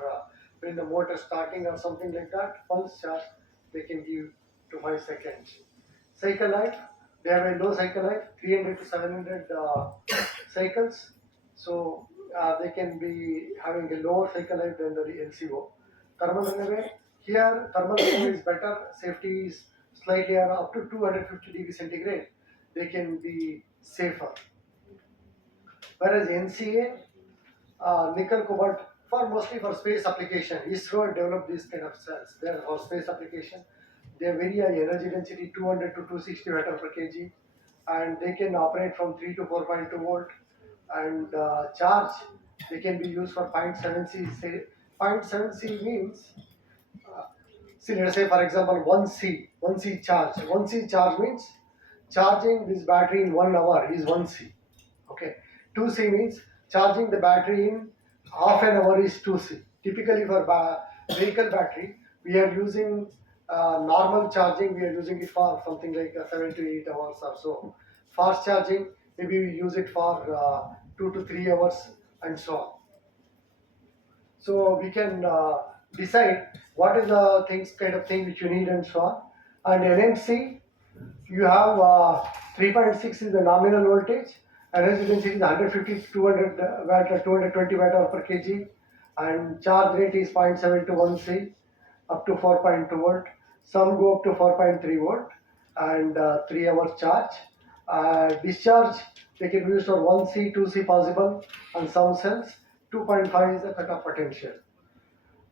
when the motor starting or something like that, pulse charge, they can give to 5 seconds. Cycle life, they have a low cycle life, 300 to 700 cycles. So they can be having a lower cycle life than the LCO. Thermal runaway, here thermal runaway is better, safety is slightly up to 250 degrees centigrade, they can be safer. Whereas NCA, nickel cobalt, for mostly for space application, ISRO developed these kind of cells. They are for space application. They are very high energy density, 200 to 260 watt per kg, and they can operate from 3 to 4.2 volt. And charge, they can be used for 0.7 C. Say 0.7 C means, see, let us say for example 1 C charge. 1 C charge means charging this battery in 1 hour is 1 C. Okay. 2 C means charging the battery in half an hour is 2 C. Typically for vehicle battery, we are using normal charging, we are using it for something like 7 to 8 hours or so. Fast charging, maybe we use it for 2 to 3 hours and so on. So we can decide what is the things kind of thing which you need and so on. And NMC, you have 3.6 is the nominal voltage, energy density is 150 to 200 watt or 220 watt hour per kg, and charge rate is 0.7 to 1 C up to 4.2 volt. Some go up to 4.3 volt and 3 hours charge. Discharge, they can be used for 1 C, 2 C possible, and some cells 2.5 is the cutoff potential.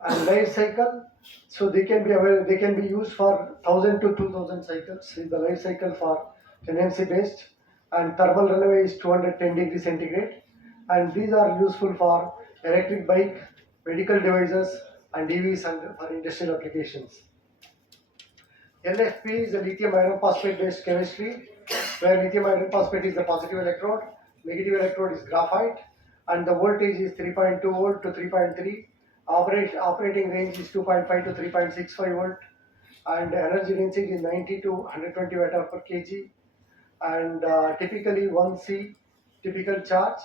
And life cycle, so they can be available, they can be used for 1000 to 2000 cycles in the life cycle for NMC based, and thermal runaway is 210 degrees centigrade, and these are useful for electric bike, medical devices, and EVs and for industrial applications. LFP is a lithium iron phosphate based chemistry, where lithium iron phosphate is the positive electrode, negative electrode is graphite, and the voltage is 3.2 volt to 3.3. Operating range is 2.5 to 3.65 volt, and energy density is 90 to 120 watt hour per kg, and typically 1C typical charge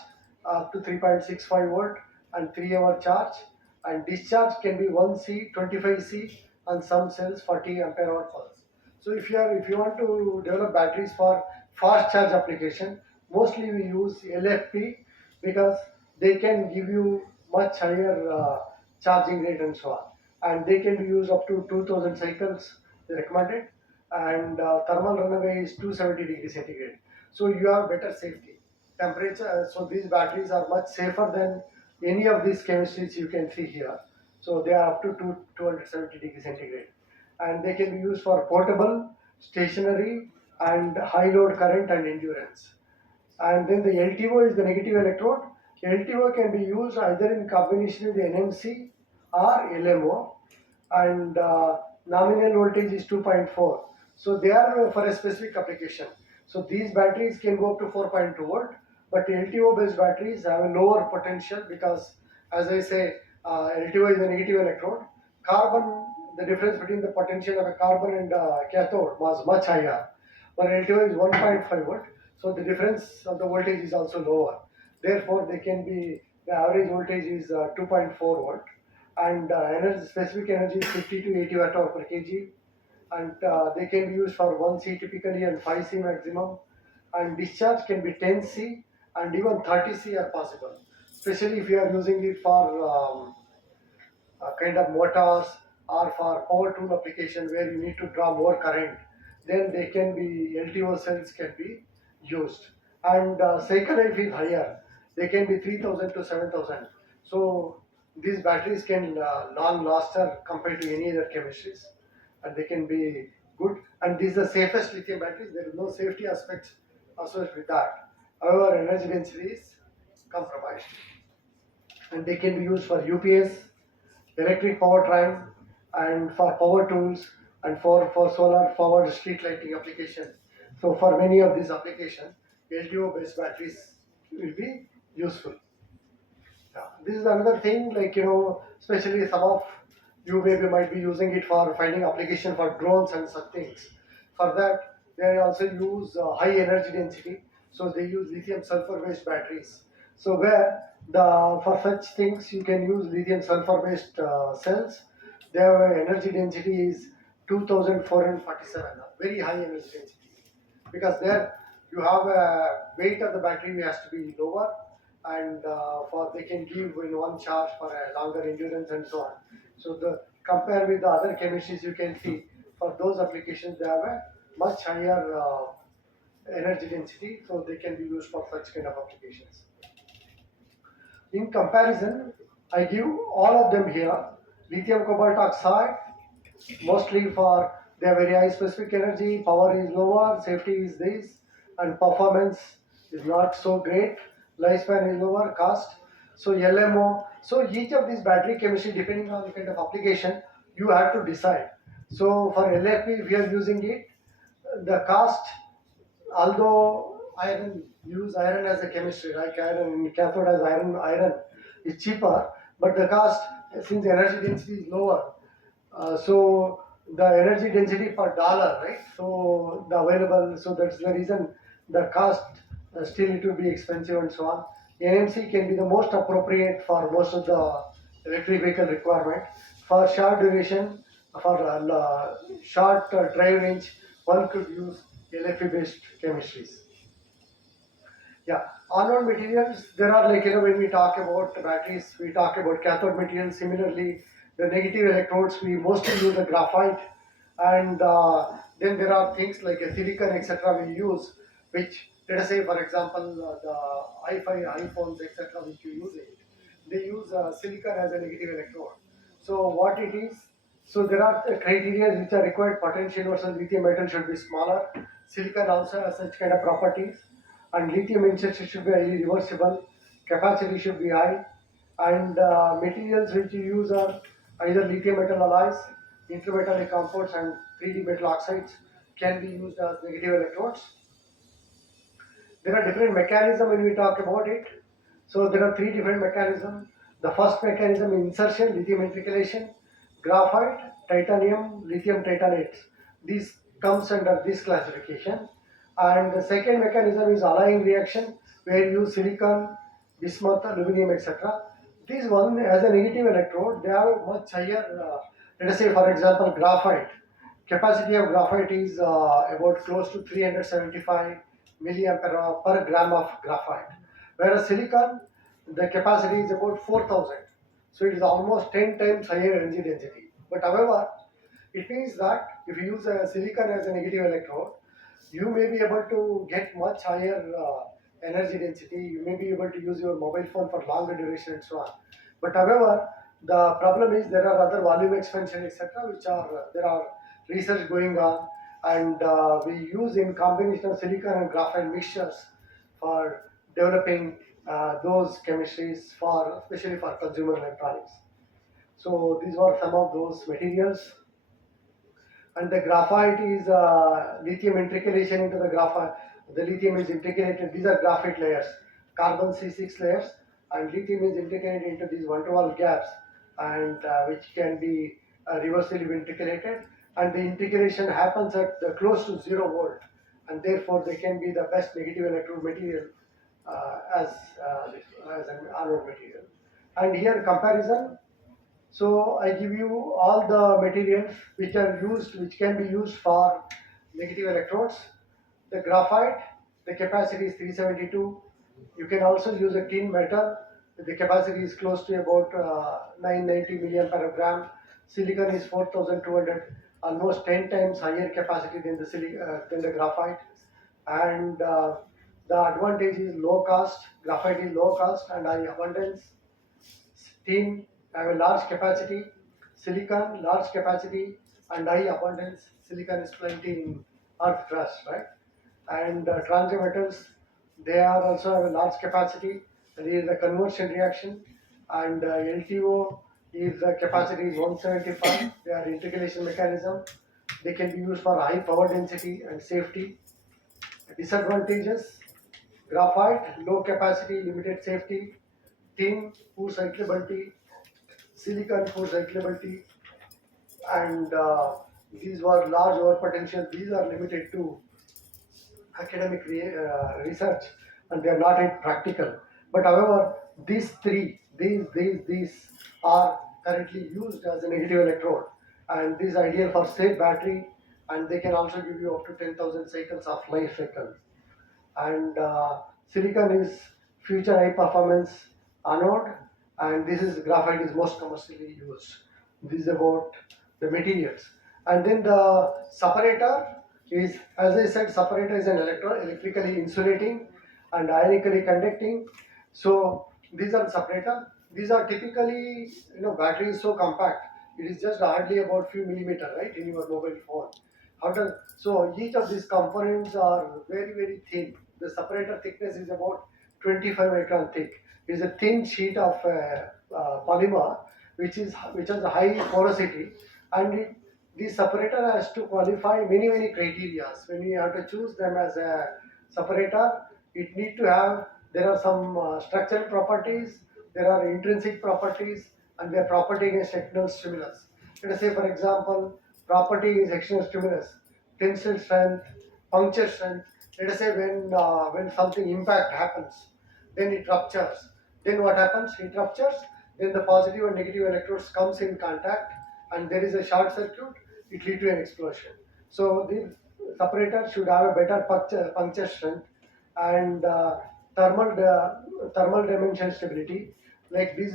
up to 3.65 volt and 3 hour charge, and discharge can be 1C, 25C, and some cells 40 ampere hour pulse. So if you want to develop batteries for fast charge application, mostly we use LFP because they can give you much higher charging rate and so on, and they can be used up to 2000 cycles recommended, and thermal runaway is 270 degrees centigrade. So you have better safety temperature. So these batteries are much safer than any of these chemistries you can see here. So they are up to 270 degrees centigrade, and they can be used for portable, stationary, and high load current and endurance. And then the LTO is the negative electrode. LTO can be used either in combination with the NMC or LMO, and nominal voltage is 2.4. So they are for a specific application. So these batteries can go up to 4.2 volt, but LTO based batteries have a lower potential because, as I say, LTO is a negative electrode. Carbon, the difference between the potential of a carbon and cathode was much higher, but LTO is 1.5 volt. So the difference of the voltage is also lower. Therefore, they can be, the average voltage is 2.4 volt, and energy, specific energy is 50 to 80 watt hour per kg, and they can be used for 1C typically and 5C maximum, and discharge can be 10C and even 30C are possible, especially if you are using it for kind of motors or for power tool application where you need to draw more current, then they can be, LTO cells can be used. And cycle life is higher, they can be 3000 to 7000. So these batteries can long laster compared to any other chemistries, and they can be good, and these are the safest lithium batteries. There is no safety aspects associated with that. However, energy density is compromised, and they can be used for UPS, electric powertrain, and for power tools, and for solar powered street lighting application. So for many of these applications, LTO based batteries will be useful. Yeah. This is another thing, like, especially some of you maybe might be using it for finding application for drones and such things. For that, they also use high energy density, so they use lithium sulfur based batteries. So where the for such things you can use lithium sulfur based cells. Their energy density is 2447, very high energy density, because there you have a weight of the battery has to be lower, and for they can give in one charge for a longer endurance and so on. So the compare with the other chemistries, you can see for those applications they have a much higher energy density, so they can be used for such kind of applications. In comparison, I give all of them here. Lithium cobalt oxide, mostly for their very high specific energy, power is lower, safety is this, and performance is not so great, lifespan is lower, cost. So LMO, so each of these battery chemistry, depending on the kind of application, you have to decide. So for LFP, if you are using it, the cost, although use iron as a chemistry, like iron cathode as iron is cheaper, but the cost, since energy density is lower, so the energy density per dollar, right? So the available, so that's the reason the cost still it will be expensive and so on. NMC can be the most appropriate for most of the electric vehicle requirement. For short duration, for short drive range, one could use LFP based chemistries. Yeah, anode materials, there are like, when we talk about batteries, we talk about cathode materials. Similarly, the negative electrodes, we mostly use the graphite. And then there are things like a silicon, etc. we use, which, let us say, for example, the iPhones, etc., which you use it, they use silicon as a negative electrode. So what it is, so there are criteria which are required. Potential versus lithium metal should be smaller. Silicon also has such kind of properties, and lithium injection should be highly reversible, capacity should be high, and materials which you use are either lithium metal alloys, intermetallic compounds, and 3D metal oxides can be used as negative electrodes. There are different mechanisms when we talk about it. So there are three different mechanisms. The first mechanism is insertion, lithium intercalation, graphite, titanium, lithium titanates. This comes under this classification. And the second mechanism is alloying reaction, where you use silicon, bismuth, aluminum, etc. This one has a negative electrode. They have much higher, let us say, for example, graphite. Capacity of graphite is about close to 375 milliampere hour per gram of graphite, whereas silicon, the capacity is about 4000. So it is almost 10 times higher energy density. But however, it means that if you use a silicon as a negative electrode, you may be able to get much higher energy density. You may be able to use your mobile phone for longer duration and so on. But however, the problem is there are other volume expansion, etc., which are there are research going on, and we use in combination of silicon and graphite mixtures for developing those chemistries for especially for consumer electronics. So these were some of those materials. And the graphite is lithium intercalation into the graphite. The lithium is integrated. These are graphite layers, carbon C6 layers, and lithium is integrated into these van der Waals gaps, and which can be reversibly intercalated. And the integration happens at close to 0 volt, and therefore they can be the best negative electrode material as an anode material. And here comparison, so I give you all the materials which are used, which can be used for negative electrodes. The graphite, the capacity is 372. You can also use a tin metal. The capacity is close to about 990 milliampere gram. Silicon is 4200, almost 10 times higher capacity than than the graphite. And the advantage is low cost. Graphite is low cost and high abundance. Tin have a large capacity, silicon large capacity and high abundance. Silicon is plenty in earth crust, right? And transition metals, they are also have a large capacity. There is a conversion reaction, and LTO is the capacity is 175. They are integration mechanism. They can be used for high power density and safety. Disadvantages: graphite, low capacity, limited safety; tin, poor cyclability; silicon, poor cyclability; and these were large over potential. These are limited to academic research, and they are not yet practical. But however, these are currently used as a negative electrode, and this is ideal for safe battery, and they can also give you up to 10,000 cycles of life cycle. And silicon is future high performance anode, and this is graphite is most commercially used. This is about the materials. And then the separator is, as I said, separator is an electrically insulating and ionically conducting. So these are the separator. These are typically, battery is so compact, it is just hardly about few millimeter, right, in your mobile phone. So each of these components are very, very thin. The separator thickness is about 25 micron thick. It is a thin sheet of polymer which has a high porosity, and the separator has to qualify many, many criteria. When you have to choose them as a separator, it need to have, there are some structural properties, there are intrinsic properties, and their property against external stimulus. Let us say, for example, property is external stimulus, tensile strength, puncture strength. Let us say when something impact happens, then it ruptures. Then what happens? It ruptures. Then the positive and negative electrodes comes in contact, and there is a short circuit. It lead to an explosion. So the separator should have a better puncture strength and thermal dimension stability. Like this,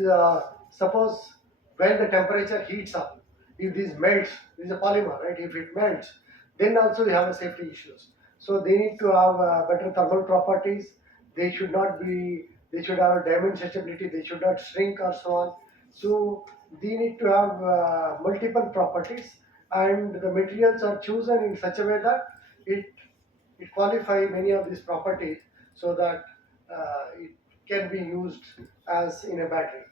suppose when the temperature heats up, if this melts, this is a polymer, right? If it melts, then also we have a safety issues. So they need to have better thermal properties. They should not be. They should have a dimension stability. They should not shrink or so on. So they need to have multiple properties, and the materials are chosen in such a way that it it qualify many of these properties so that it can be used as in a battery.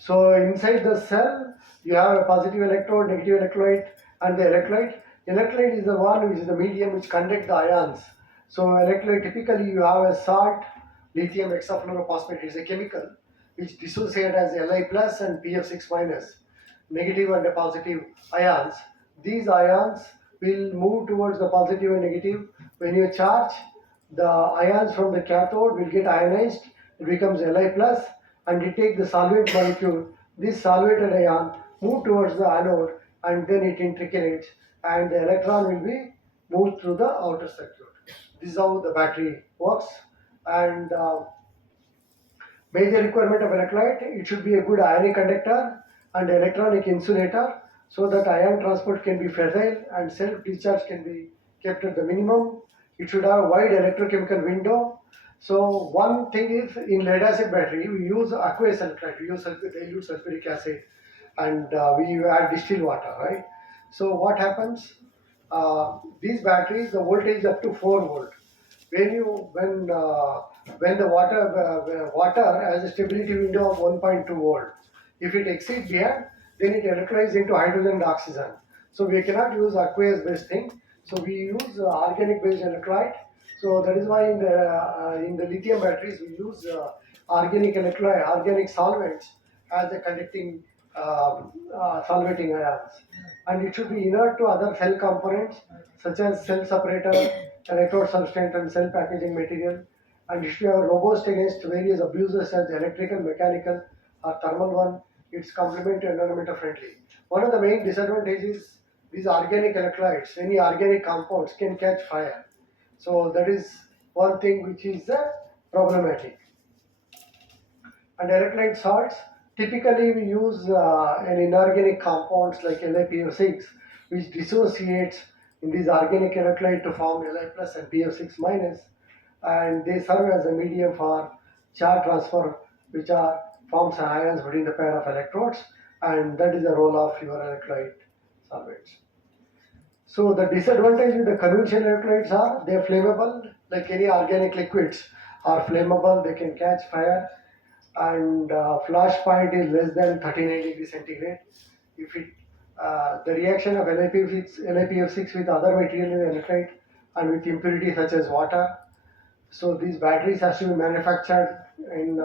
So inside the cell, you have a positive electrode, negative electrolyte, and the electrolyte. Electrolyte is the one which is the medium which conduct the ions. So electrolyte, typically you have a salt, lithium hexafluorophosphate is a chemical which dissociate as Li plus and PF6 minus, negative and positive ions. These ions will move towards the positive and negative. When you charge, the ions from the cathode will get ionized, it becomes Li plus, and you take the solvent molecule, this solvated ion move towards the anode, and then it intercalates, and the electron will be moved through the outer circuit. This is how the battery works. And major requirement of electrolyte, it should be a good ionic conductor and electronic insulator so that ion transport can be facile and self-discharge can be kept at the minimum. It should have a wide electrochemical window. So one thing is, in lead acid battery, we use aqueous electrolyte, we use dilute sulfuric acid, and we add distilled water, right? So what happens? These batteries, the voltage is up to 4 volt. When the water has a stability window of 1.2 volt, if it exceeds beyond, then it electrolyzes into hydrogen and oxygen. So we cannot use aqueous based thing. So we use organic based electrolyte. So that is why in the lithium batteries we use organic electrolyte, organic solvents as the conducting solvating ions, and it should be inert to other cell components such as cell separator, electrode substrate, and cell packaging material, and it should have robust against various abuses as electrical, mechanical, or thermal one. It's complement to environmental friendly. One of the main disadvantages, these organic electrolytes, any organic compounds can catch fire. So that is one thing which is problematic. And electrolyte salts, typically we use an inorganic compounds like LiPF6, which dissociates in these organic electrolyte to form Li plus and PF6 minus, and they serve as a medium for charge transfer, which are forms ions between the pair of electrodes, and that is the role of your electrolyte solvents. So the disadvantage with the conventional electrolytes are they are flammable, like any organic liquids are flammable, they can catch fire, and flash point is less than 39 degrees centigrade. If it the reaction of LiPF6 with other material in the electrolyte and with impurities such as water. So these batteries has to be manufactured in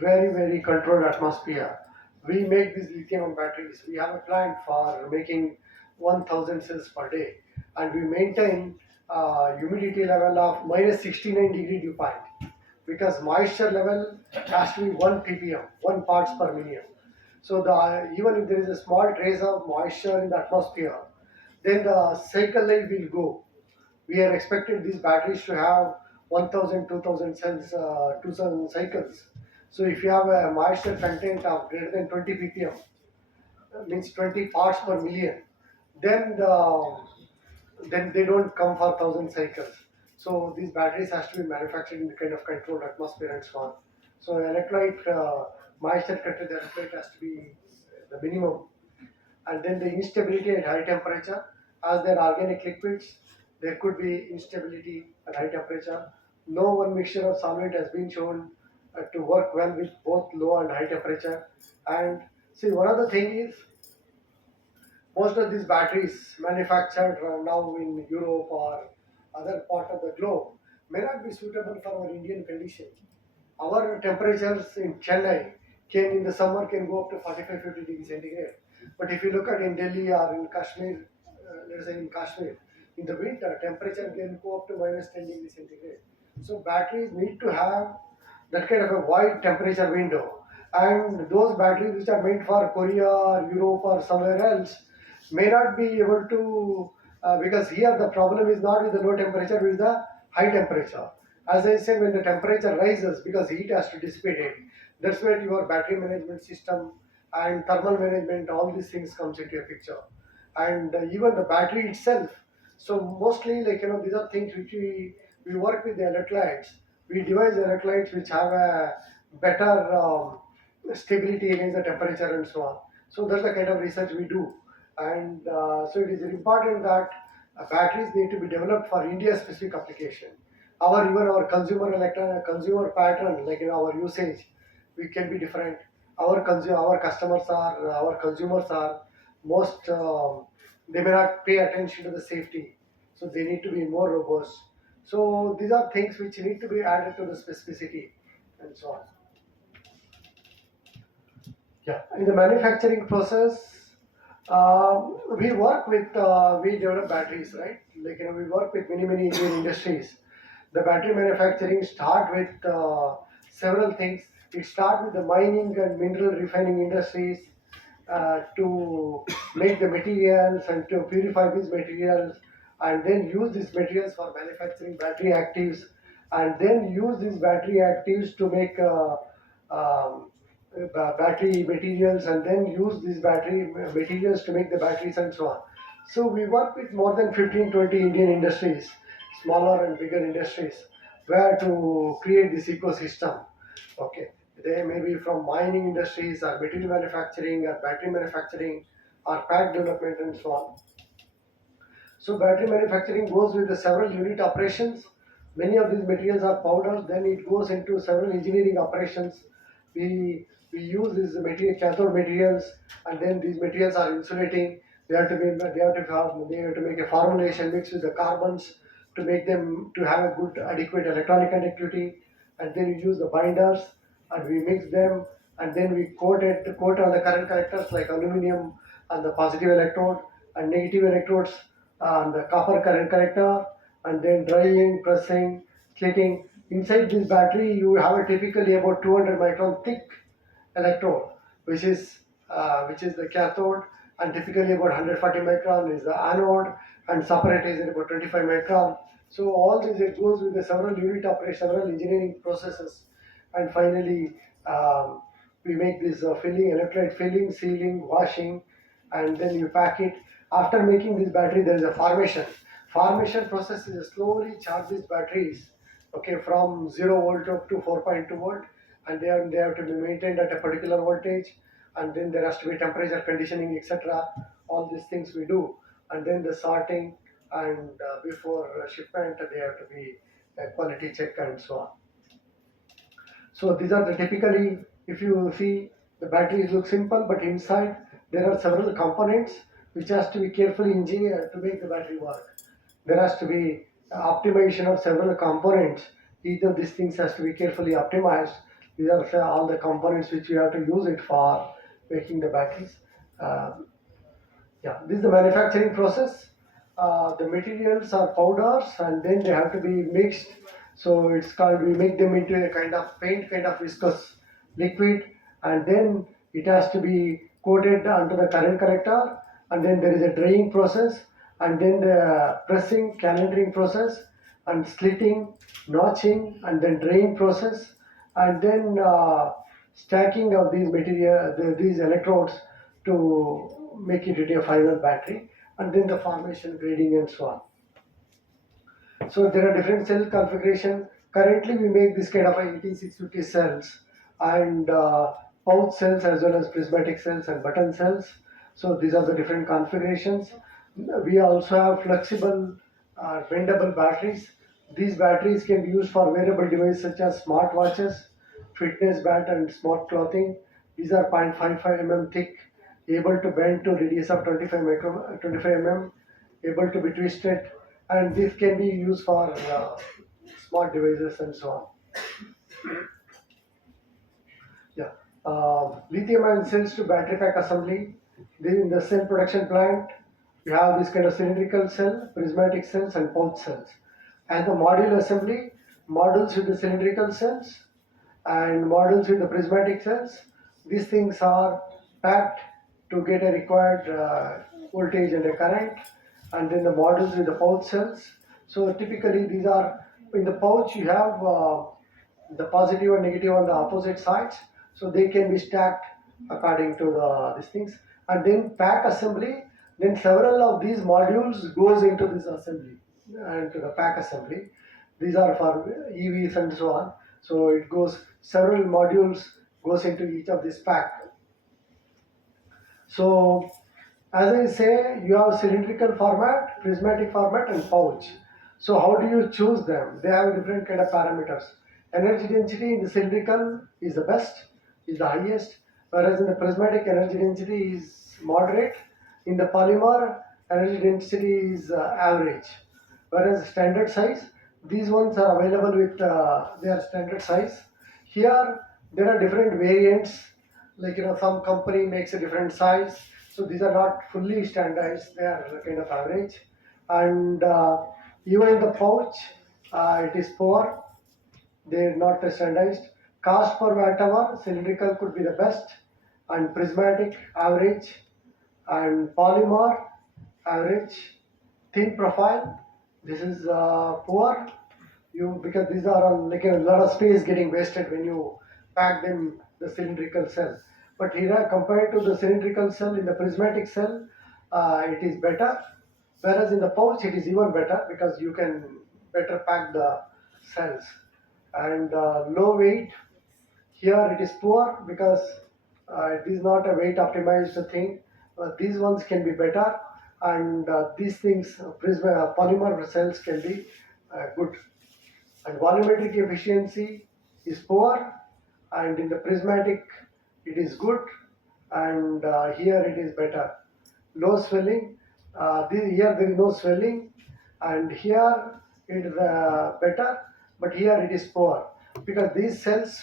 very controlled atmosphere. We make these lithium batteries. We have a plant for making 1,000 cells per day, and we maintain humidity level of minus 69 degree dew point, because moisture level has to be 1 ppm, 1 parts per million. So even if there is a small trace of moisture in the atmosphere, then the cycle life will go. We are expected these batteries to have 1000, 2000 cells, 2000 cycles. So if you have a moisture content of greater than 20 ppm, means 20 parts per million, then then they don't come for 1000 cycles. So these batteries has to be manufactured in the kind of controlled atmosphere and so on. So electrolyte moisture content electrolyte has to be the minimum, and then the instability at high temperature, as they're organic liquids, there could be instability at high temperature. No one mixture of solvent has been shown to work well with both low and high temperature. And see, one other thing is, most of these batteries manufactured now in Europe or other part of the globe may not be suitable for our Indian condition. Our temperatures in Chennai can in the summer can go up to 45-50 degrees centigrade. But if you look at in Delhi or in Kashmir, let's say in Kashmir, In the winter, temperature can go up to minus 10 degrees centigrade. So batteries need to have that kind of a wide temperature window. And those batteries which are meant for Korea or Europe or somewhere else may not be able to, because here the problem is not with the low temperature, with the high temperature. As I said, when the temperature rises, because heat has to dissipate it, that's where your battery management system and thermal management, all these things comes into a picture. And even the battery itself. So mostly, like, these are things which we work with the electrolytes. We devise electrolytes which have a better stability against the temperature and so on. So that's the kind of research we do. And so it is important that batteries need to be developed for India specific application. Our consumer pattern, like in our usage, we can be different. Our customers are, our consumers are most, they may not pay attention to the safety, so they need to be more robust. So these are things which need to be added to the specificity and so on. Yeah, in the manufacturing process, we develop batteries, right? Like, we work with many Indian industries. The battery manufacturing start with several things. It start with the mining and mineral refining industries, to make the materials and to purify these materials, and then use these materials for manufacturing battery actives, and then use these battery actives to make battery materials, and then use these battery materials to make the batteries and so on. So we work with more than 15-20 Indian industries, smaller and bigger industries, where to create this ecosystem. Okay, they may be from mining industries or material manufacturing or battery manufacturing or pack development and so on. So battery manufacturing goes with the several unit operations. Many of these materials are powders. Then it goes into several engineering operations. We use these material cathode materials, and then these materials are insulating. They have to make a formulation mix with the carbons to make them to have a good adequate electronic conductivity, and then we use the binders and we mix them, and then we coat on the current connectors like aluminum and the positive electrode and negative electrodes on the copper current connector, and then drying, pressing, slitting. Inside this battery, you have a typically about 200 micron thick electrode, which is the cathode, and typically about 140 micron is the anode, and separate is about 25 micron. So all this, it goes with the several unit operation, several engineering processes, and finally, we make this filling, electrolyte filling, sealing, washing, and then you pack it. After making this battery, there is a formation. Formation process is slowly charge these batteries, okay, from 0 volt up to 4.2 volt, and they have to be maintained at a particular voltage, and then there has to be temperature conditioning, etc. All these things we do, and then the sorting, and before shipment they have to be a quality check and so on. So these are the typically, if you see, the batteries look simple, but inside there are several components which has to be carefully engineered to make the battery work. There has to be optimization of several components. Each of these things has to be carefully optimized. These are all the components which you have to use it for making the batteries. Uh, yeah, this is the manufacturing process. The materials are powders, and then they have to be mixed. So it's called, we make them into a kind of paint, kind of viscous liquid, and then it has to be coated onto the current collector, and then there is a drying process, and then the pressing, calendering process, and slitting, notching, and then drying process, and then stacking of these these electrodes to make it into a final battery, and then the formation, grading, and so on. So there are different cell configuration. Currently, we make this kind of a 18650 cells, and pouch cells as well as prismatic cells and button cells. So these are the different configurations. We also have flexible, bendable batteries. These batteries can be used for wearable devices such as smart watches, fitness band, and smart clothing. These are 0.55 mm thick, able to bend to radius of 25 mm, able to be twisted, and this can be used for smart devices and so on. Yeah. Lithium ion cells to battery pack assembly. This in the cell production plant. You have this kind of cylindrical cell, prismatic cells, and pouch cells. And the module assembly, modules with the cylindrical cells and modules with the prismatic cells. These things are packed to get a required voltage and a current, and then the modules with the pouch cells. So typically these are, in the pouch you have the positive and negative on the opposite sides, so they can be stacked according to these things. And then pack assembly, then several of these modules goes into this assembly and to the pack assembly. These are for EVs and so on. So it goes, several modules goes into each of this pack. So as I say, you have cylindrical format, prismatic format, and pouch. So how do you choose them? They have different kind of parameters. Energy density in the cylindrical is the best, is the highest, whereas in the prismatic energy density is moderate. In the polymer, energy density is average. Whereas standard size, these ones are available with their standard size. Here there are different variants, like some company makes a different size, so these are not fully standardized, they are kind of average. And even in the pouch, it is poor, they are not standardized. Cost per watt hour, cylindrical could be the best, and prismatic average, and polymer average. Thin profile, this is poor, you, because these are like a lot of space getting wasted when you pack them the cylindrical cell. But here compared to the cylindrical cell, in the prismatic cell it is better, whereas in the pouch it is even better because you can better pack the cells. And low weight, here it is poor because it is not a weight optimized thing. These ones can be better, and these things, polymer cells can be good. And volumetric efficiency is poor, and in the prismatic it is good, and here it is better. Low swelling, here there is no swelling, and here it is better, but here it is poor because these cells,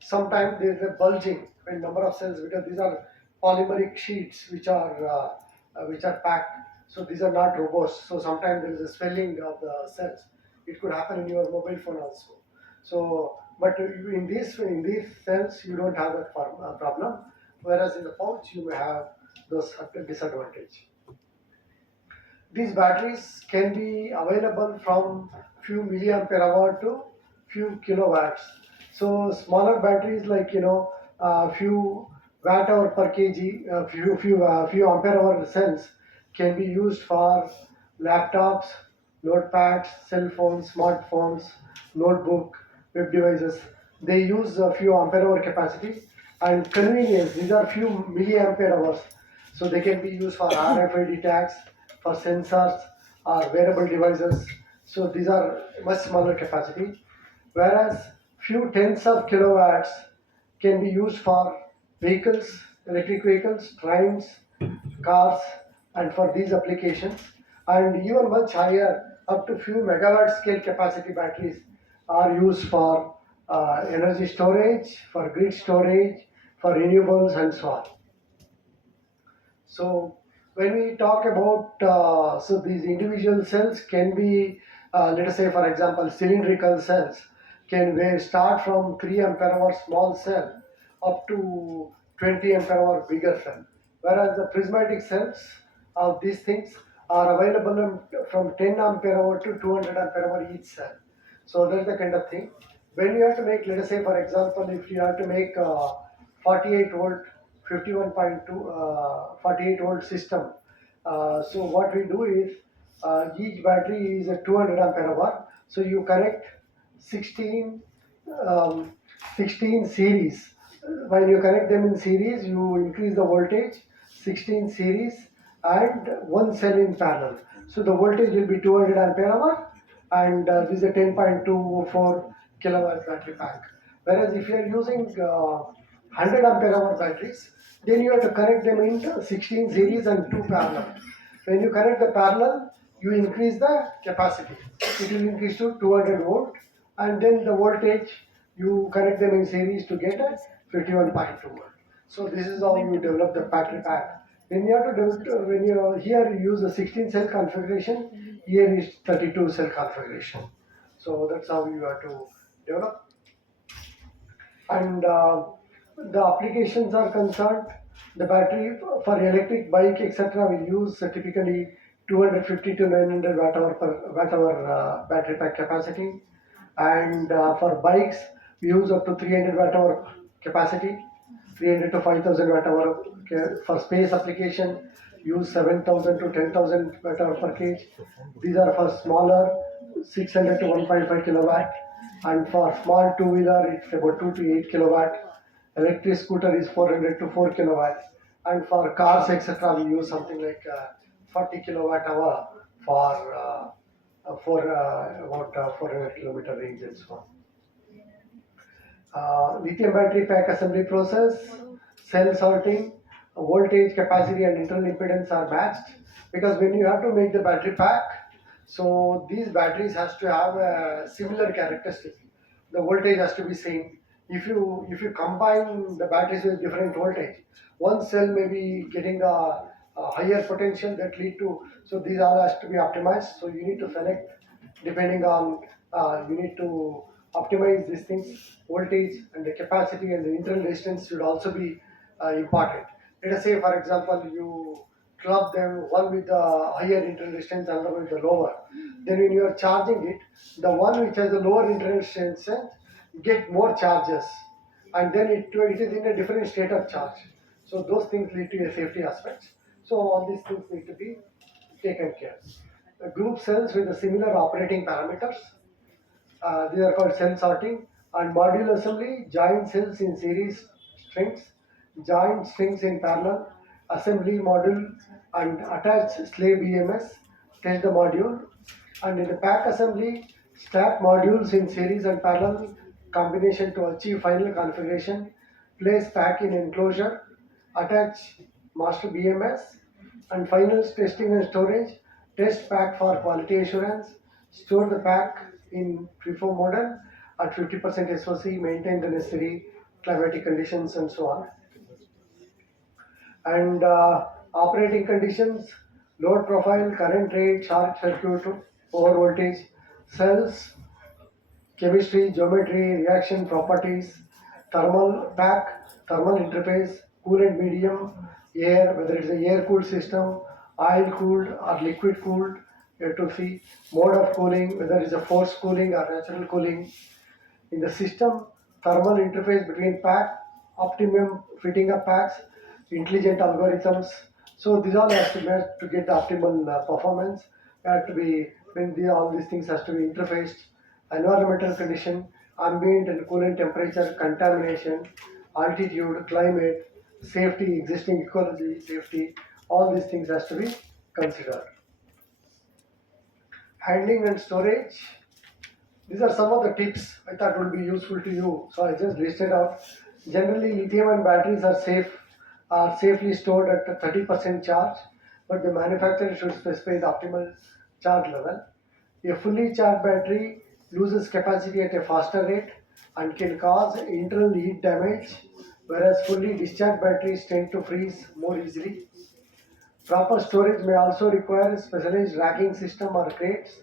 sometimes there is a bulging in number of cells because these are polymeric sheets which are packed, so these are not robust, so sometimes there is a swelling of the cells. It could happen in your mobile phone also. So but in these cells you don't have that problem, whereas in the pouch you may have those disadvantage. These batteries can be available from few milliampere hour to few kilowatts. So smaller batteries, like few watt hour per kg, few ampere hour cells can be used for laptops, notepads, cell phones, smartphones, notebook, web devices. They use a few ampere hour capacity and convenience. These are few milliampere hours, so they can be used for RFID tags, for sensors or wearable devices. So these are much smaller capacity, whereas few tens of kilowatts can be used for vehicles, electric vehicles, trains, cars, and for these applications. And even much higher, up to few megawatt scale capacity batteries are used for energy storage, for grid storage, for renewables, and so on. So when we talk about, so these individual cells can be, let us say for example, cylindrical cells can they start from 3 ampere hour small cell up to 20 ampere hour bigger cell. Whereas the prismatic cells of these things are available from 10 ampere hour to 200 ampere hour each cell. So that's the kind of thing. When you have to make, let us say for example, if you have to make 48 volt 51.2 48 volt system. So what we do is each battery is a 200 ampere hour. So you connect 16 um, 16 series. When you connect them in series, you increase the voltage 16 series and one cell in parallel. So the voltage will be 200 ampere hour, and this is a 10.24 kilowatt battery pack. Whereas if you are using 100 ampere hour batteries, then you have to connect them into 16 series and 2 parallel. When you connect the parallel, you increase the capacity. It will increase to 200 volt, and then the voltage you connect them in series to get a 51.2 volt. So this is how you develop the battery pack When you have to develop, when you here you use a 16 cell configuration, here is 32 cell configuration. So that's how you have to develop. And the applications are concerned, the battery for electric bike etc. will use typically 250 to 900 watt hour battery pack capacity, and for bikes we use up to 300 watt hour capacity, 300 to 5000 watt hour. For space application use 7000 to 10,000 watt hour per kg. These are for smaller 600 to 1.5 kilowatt, and for small two wheeler it's about 2 to 8 kilowatt. Electric scooter is 400 to 4 kilowatt, and for cars etc. we use something like 40 kilowatt hour for about 400 kilometer range and so on. Lithium battery pack assembly process, cell sorting, voltage, capacity, and internal impedance are matched, because when you have to make the battery pack, so these batteries has to have a similar characteristic. The voltage has to be same. If you combine the batteries with different voltage, one cell may be getting a higher potential that lead to, so these all has to be optimized. So you need to select depending on, you need to optimize these things. Voltage and the capacity and the internal resistance should also be important. Let us say for example you club them, one with the higher internal resistance and another with the lower. Then when you are charging it, the one which has the lower internal resistance get more charges, and then it is in a different state of charge. So those things lead to a safety aspect. So all these things need to be taken care. Group cells with the similar operating parameters. These are called cell sorting. And module assembly, join cells in series strings, join strings in parallel, assembly module and attach slave BMS, test the module. And in the pack assembly, stack modules in series and parallel combination to achieve final configuration, place pack in enclosure, attach master BMS, and final testing and storage, test pack for quality assurance, store the pack in FIFO model at 50% SOC, maintain the necessary climatic conditions and so on. And operating conditions, load profile, current rate, short circuit, over voltage, cells, chemistry, geometry, reaction properties, thermal pack, thermal interface, coolant medium, air, whether it's a air cooled system, oil cooled or liquid cooled, you have to see mode of cooling, whether it's a forced cooling or natural cooling. In the system, thermal interface between pack, optimum fitting of packs, intelligent algorithms. So these all has to match to get the optimal performance. Have to be when all these things has to be interfaced. Environmental condition, ambient and coolant temperature, contamination, altitude, climate, safety, existing ecology, safety. All these things has to be considered. Handling and storage. These are some of the tips I thought would be useful to you. So I just listed out. Generally, lithium-ion batteries are safely stored at a 30% charge, but the manufacturer should specify the optimal charge level. A fully charged battery loses capacity at a faster rate and can cause internal heat damage, whereas fully discharged batteries tend to freeze more easily. Proper storage may also require specialized racking system or crates.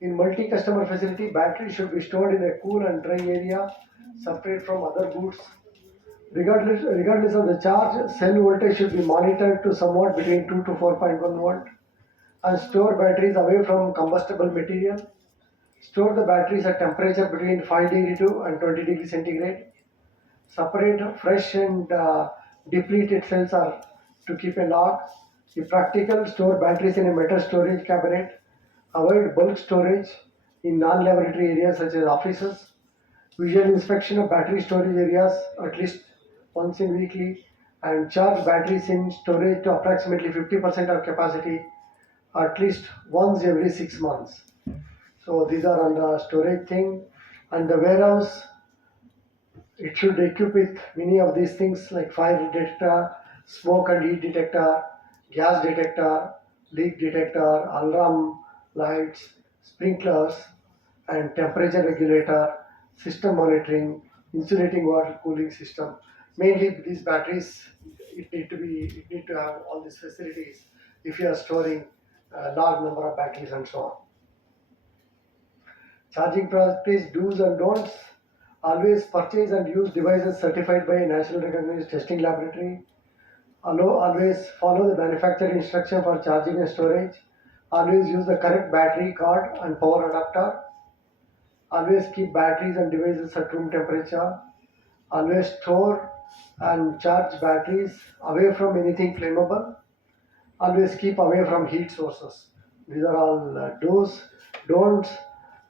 In multi-customer facility, batteries should be stored in a cool and dry area, separate from other goods. Regardless of the charge, cell voltage should be monitored to somewhat between 2 to 4.1 volt, and store batteries away from combustible material. Store the batteries at temperature between 5 degree to and 20 degree centigrade. Separate fresh and depleted cells are to keep a log. If practical, store batteries in a metal storage cabinet. Avoid bulk storage in non-laboratory areas such as offices. Visual inspection of battery storage areas at least once in weekly, and charge batteries in storage to approximately 50% of capacity at least once every 6 months. So these are on the storage thing. And the warehouse, it should equip with many of these things like fire detector, smoke and heat detector, gas detector, leak detector, alarm lights, sprinklers, and temperature regulator, system monitoring, insulating water cooling system. Mainly these batteries it need to have all these facilities if you are storing a large number of batteries and so on. Charging practice do's and don'ts. Always purchase and use devices certified by a national recognized testing laboratory. Always follow the manufacturer instruction for charging and storage. Always use the correct battery card and power adapter. Always keep batteries and devices at room temperature. Always store and charge batteries away from anything flammable. Always keep away from heat sources. These are all do's, don'ts.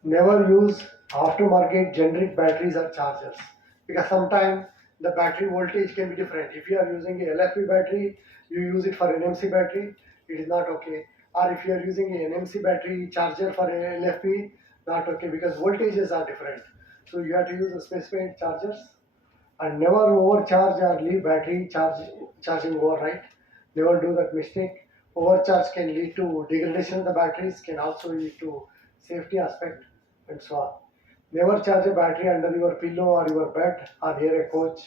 Never use aftermarket generic batteries or chargers because sometimes the battery voltage can be different. If you are using a LFP battery, you use it for an NMC battery, it is not okay. Or if you are using an NMC battery charger for a LFP, not okay because voltages are different. So you have to use the specified chargers and never overcharge or leave battery charging overnight. Never do that mistake. Overcharge can lead to degradation of the batteries, can also lead to safety aspect and so on. Never charge a battery under your pillow or your bed or near a coach.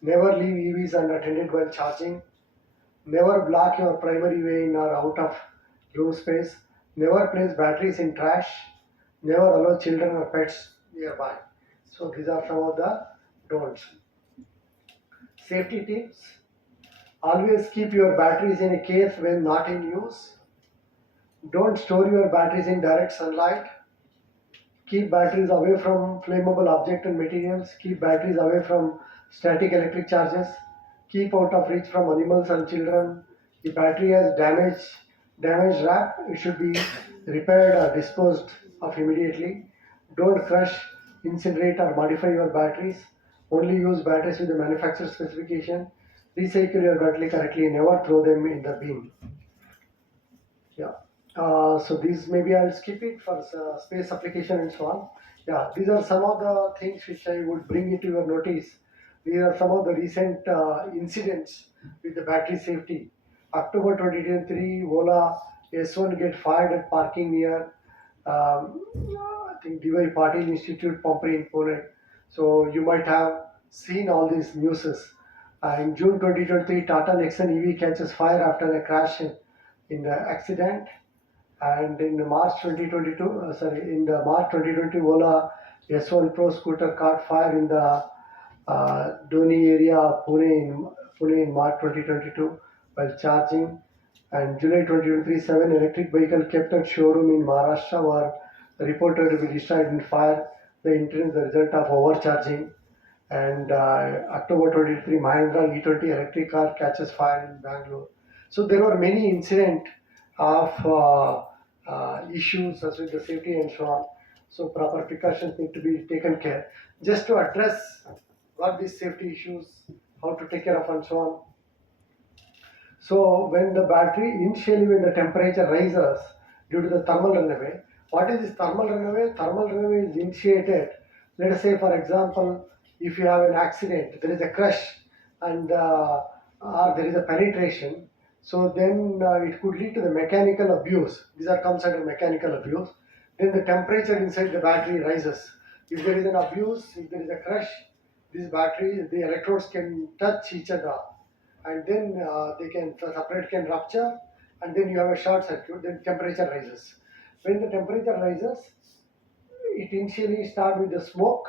Never leave EVs unattended while charging. Never block your primary way in or out of room space. Never place batteries in trash. Never allow children or pets nearby. So these are some of the don'ts. Safety tips. Always keep your batteries in a case when not in use. Don't store your batteries in direct sunlight. Keep batteries away from flammable objects and materials. Keep batteries away from static electric charges. Keep out of reach from animals and children. If battery has damaged wrap, it should be repaired or disposed of immediately. Don't crush, incinerate or modify your batteries. Only use batteries with the manufacturer specification. Recycle your battery correctly. Never throw them in the bin. Yeah. So these maybe I'll skip it for space application and so on. Yeah, these are some of the things which I would bring into your notice. These are some of the recent incidents with the battery safety. October 2023, Ola S1 get fired at parking near I think DY Patil Institute, Pompey in Pune. So you might have seen all these newses. In June 2023, Tata Nexon EV catches fire after a crash in the accident. And in March 2022, in the March 2020, Ola S1 Pro scooter caught fire in the Doni area of Pune in March 2022 while charging. And July 2023, 7 electric vehicle kept at showroom in Maharashtra were reported to be destroyed in fire. The incident is the result of overcharging. And October 23, Mahindra E20 electric car catches fire in Bangalore. So there were many incidents of issues as with the safety and so on. So proper precautions need to be taken care. Just to address what these safety issues, how to take care of and so on. So when the battery, initially when the temperature rises due to the thermal runaway, what is this thermal runaway? Thermal runaway is initiated, let us say for example, if you have an accident, there is a crush and or there is a penetration, so then it could lead to the mechanical abuse. These are comes under mechanical abuse. Then the temperature inside the battery rises. If there is an abuse, if there is a crush, this battery, the electrodes can touch each other and then the separate can rupture and then you have a short circuit, then temperature rises. When the temperature rises, it initially start with the smoke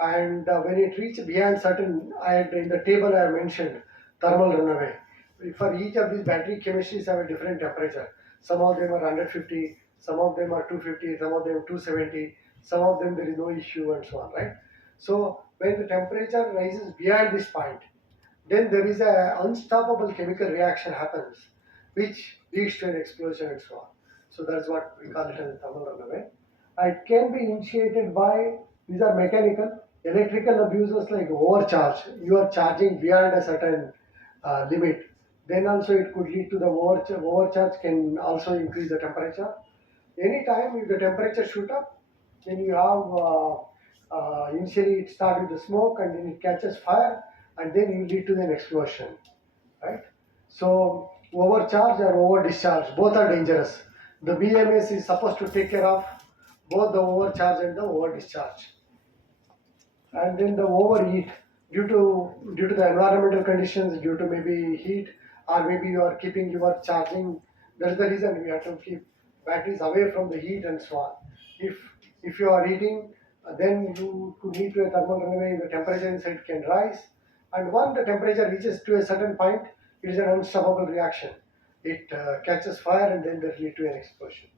and when it reaches beyond certain, in the table I mentioned thermal runaway. For each of these battery chemistries have a different temperature. Some of them are 150, some of them are 250, some of them 270, some of them there is no issue and so on, right? So when the temperature rises beyond this point, then there is a unstoppable chemical reaction happens, which leads to an explosion and so on. So that's what we call it as a thermal runaway. It can be initiated by, these are mechanical, electrical abuses like overcharge. You are charging beyond a certain limit. Then also it could lead to the overcharge can also increase the temperature. Anytime if the temperature shoot up, then you have initially it starts with the smoke and then it catches fire and then you lead to an explosion, right? So overcharge or over discharge, both are dangerous. The BMS is supposed to take care of both the overcharge and the over discharge. And then the overheat. due to the environmental conditions, due to maybe heat, or maybe you are keeping your charging. That's the reason we have to keep batteries away from the heat and so on. If you are heating, then you could need to a thermal runaway. The temperature inside can rise, and once the temperature reaches to a certain point, it is an unstoppable reaction. It catches fire, and then that lead to an explosion.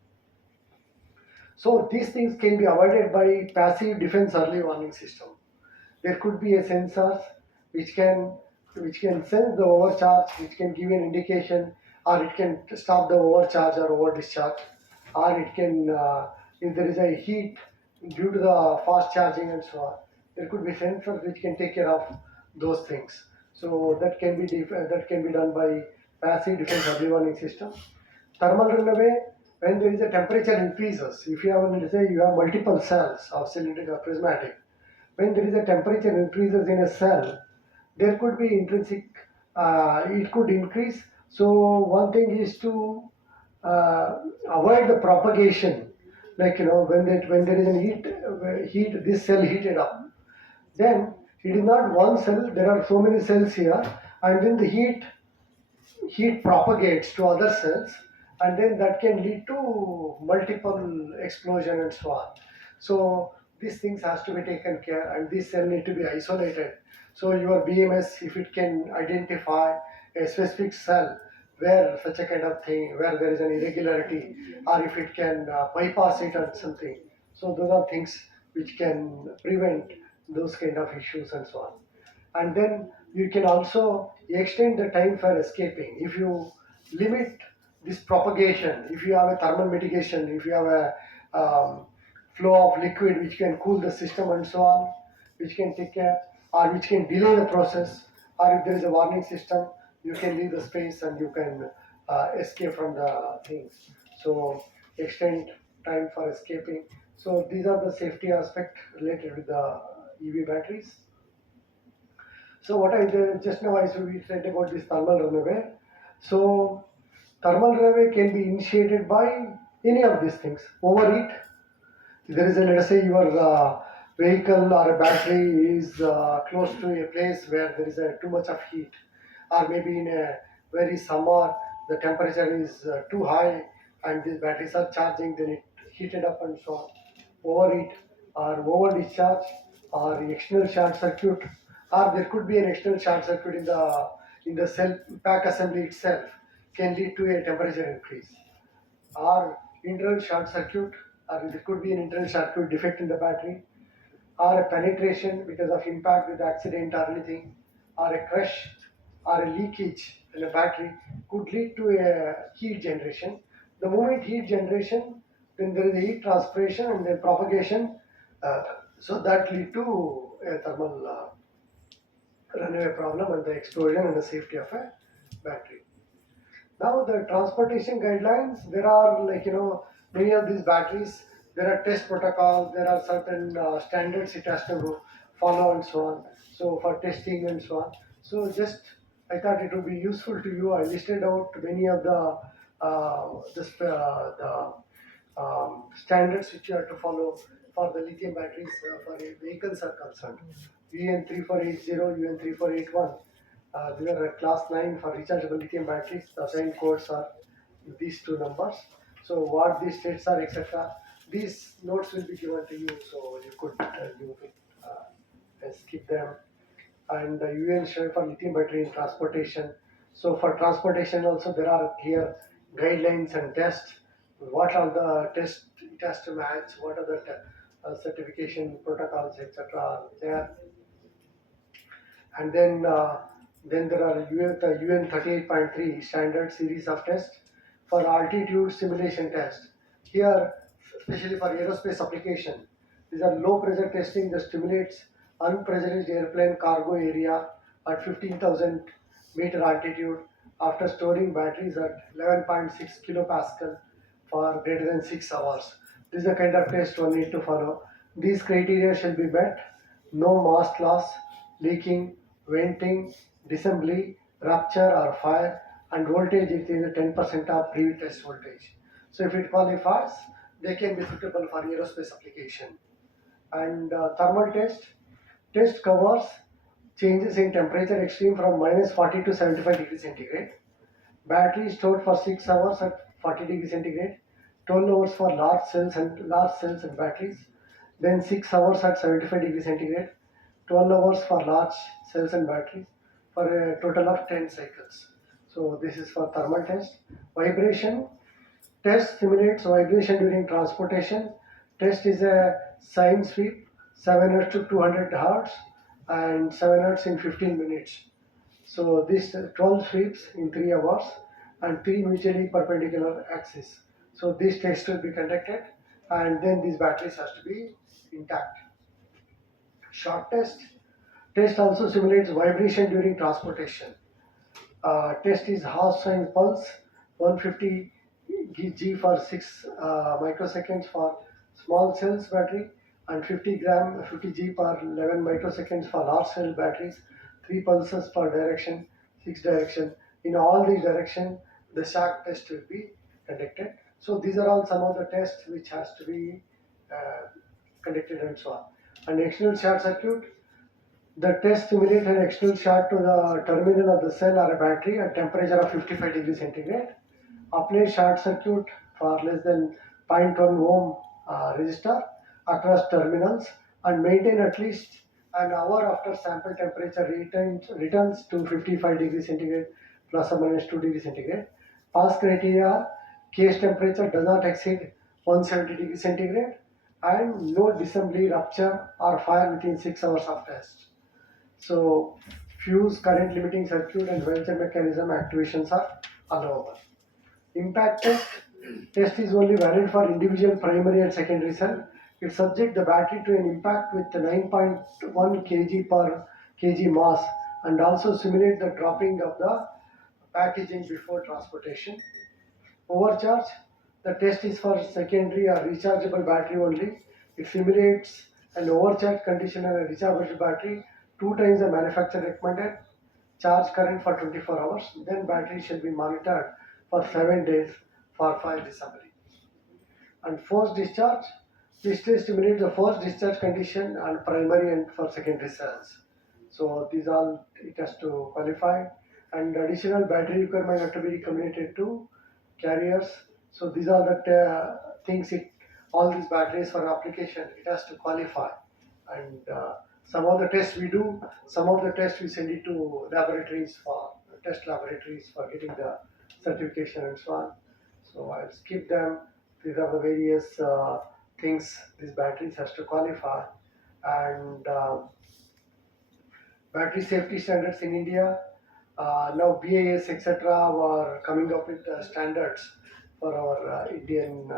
So these things can be avoided by passive defense early warning system. There could be a sensor which can which can sense the overcharge, which can give an indication, or it can stop the overcharge or over discharge, or it can if there is a heat due to the fast charging and so on. There could be sensors which can take care of those things. So that can be done by passive defense early warning system. Thermal runaway, when there is a temperature increases, if you have, let's say you have multiple cells of cylindrical or prismatic, when there is a temperature increases in a cell, there could be intrinsic, it could increase. So one thing is to avoid the propagation, like when there is an heat, this cell heated up, then it is not one cell, there are so many cells here, and then the heat propagates to other cells, and then that can lead to multiple explosion and so on. So these things has to be taken care, and these cell need to be isolated. So your BMS, if it can identify a specific cell where such a kind of thing, where there is an irregularity, or if it can bypass it or something, so those are things which can prevent those kind of issues and so on. And then you can also extend the time for escaping. If you limit this propagation, if you have a thermal mitigation, if you have a flow of liquid which can cool the system and so on, which can take care, or which can delay the process, or if there is a warning system, you can leave the space and you can escape from the things. So extend time for escaping. So these are the safety aspect related with the EV batteries. So what I did just now, we said about this thermal runaway. So thermal runaway can be initiated by any of these things. Overheat. There is a, let us say your vehicle or a battery is close to a place where there is too much of heat, or maybe in a very summer the temperature is too high and these batteries are charging, then it heated up and so on. Overheat or over discharge or external short circuit, or there could be an external short circuit in the cell pack assembly itself, can lead to a temperature increase, or internal short circuit, or there could be an internal short circuit defect in the battery, or a penetration because of impact with accident or anything, or a crush or a leakage in a battery could lead to a heat generation. The moment heat generation, then there is a heat transpiration and then propagation. Uh, so that lead to a thermal runaway problem and the explosion and the safety of a battery. Now the transportation guidelines, there are many of these batteries, there are test protocols, there are certain standards it has to follow and so on. So for testing and so on. So just I thought it would be useful to you. I listed out many of the standards which you have to follow for the lithium batteries for vehicles are concerned. UN3480, UN3481. These are class 9 for rechargeable lithium batteries. The assigned codes are these two numbers. So what these states are, etc. These notes will be given to you, so you could skip them. And the UN share for lithium battery in transportation. So for transportation also there are clear guidelines and tests. What are the tests it has to match? What are the certification protocols, etc. are there? And then there are the UN 38.3 standard series of tests for altitude simulation test. Here, especially for aerospace application, these are low pressure testing that stimulates unpressurized airplane cargo area at 15,000 meter altitude after storing batteries at 11.6 kilopascal for greater than 6 hours. This is the kind of test one need to follow. These criteria shall be met: no mass loss, leaking, venting, disassembly, rupture or fire, and voltage it is a 10% of pre-test voltage. So if it qualifies, they can be suitable for aerospace application. And thermal test covers changes in temperature extreme from -40 to 75 degrees centigrade. Battery stored for 6 hours at 40 degrees centigrade, 12 hours for large cells and batteries, then 6 hours at 75 degrees centigrade, 12 hours for large cells and batteries, for a total of 10 cycles. So this is for thermal test. Vibration test simulates vibration during transportation. Test is a sine sweep, 7 hertz to 200 hertz and 7 hertz in 15 minutes. So this 12 sweeps in 3 hours and 3 mutually perpendicular axes. So this test will be conducted and then these batteries has to be intact. Short test also simulates vibration during transportation. Test is half sine pulse, 150 G for 6 microseconds for small cells battery and 50 G per 11 microseconds for large cell batteries, 3 pulses per direction, 6 direction. In all these direction, the shock test will be conducted. So these are all some of the tests which has to be conducted and so on. And external short circuit, the test simulates an external short to the terminal of the cell or a battery at temperature of 55 degrees centigrade. Apply short circuit for less than 0.1 ohm resistor across terminals and maintain at least an hour after sample temperature returns to 55 degrees centigrade plus or minus 2 degrees centigrade. Pass criteria: case temperature does not exceed 170 degrees centigrade and no disassembly, rupture or fire within 6 hours of test. So fuse, current limiting circuit and welcher mechanism activations are allowable. Impact test is only valid for individual primary and secondary cell. It subjects the battery to an impact with 9.1 kg per kg mass and also simulate the dropping of the packaging before transportation. Overcharge, the test is for secondary or rechargeable battery only. It simulates an overcharge condition on a rechargeable battery 2 times the manufacturer recommended charge current for 24 hours. Then battery shall be monitored for 7 days for fire disassembly. And forced discharge, this test simulates the forced discharge condition on primary and for secondary cells. So these all it has to qualify, and additional battery requirement have to be communicated to carriers. So these are the things all these batteries for application it has to qualify. And some of the tests we do, some of the tests we send it to laboratories for test laboratories for getting the certification and so on. So I'll skip them. These are the various things these batteries has to qualify. And battery safety standards in India, now BAS etc. are coming up with standards for our Indian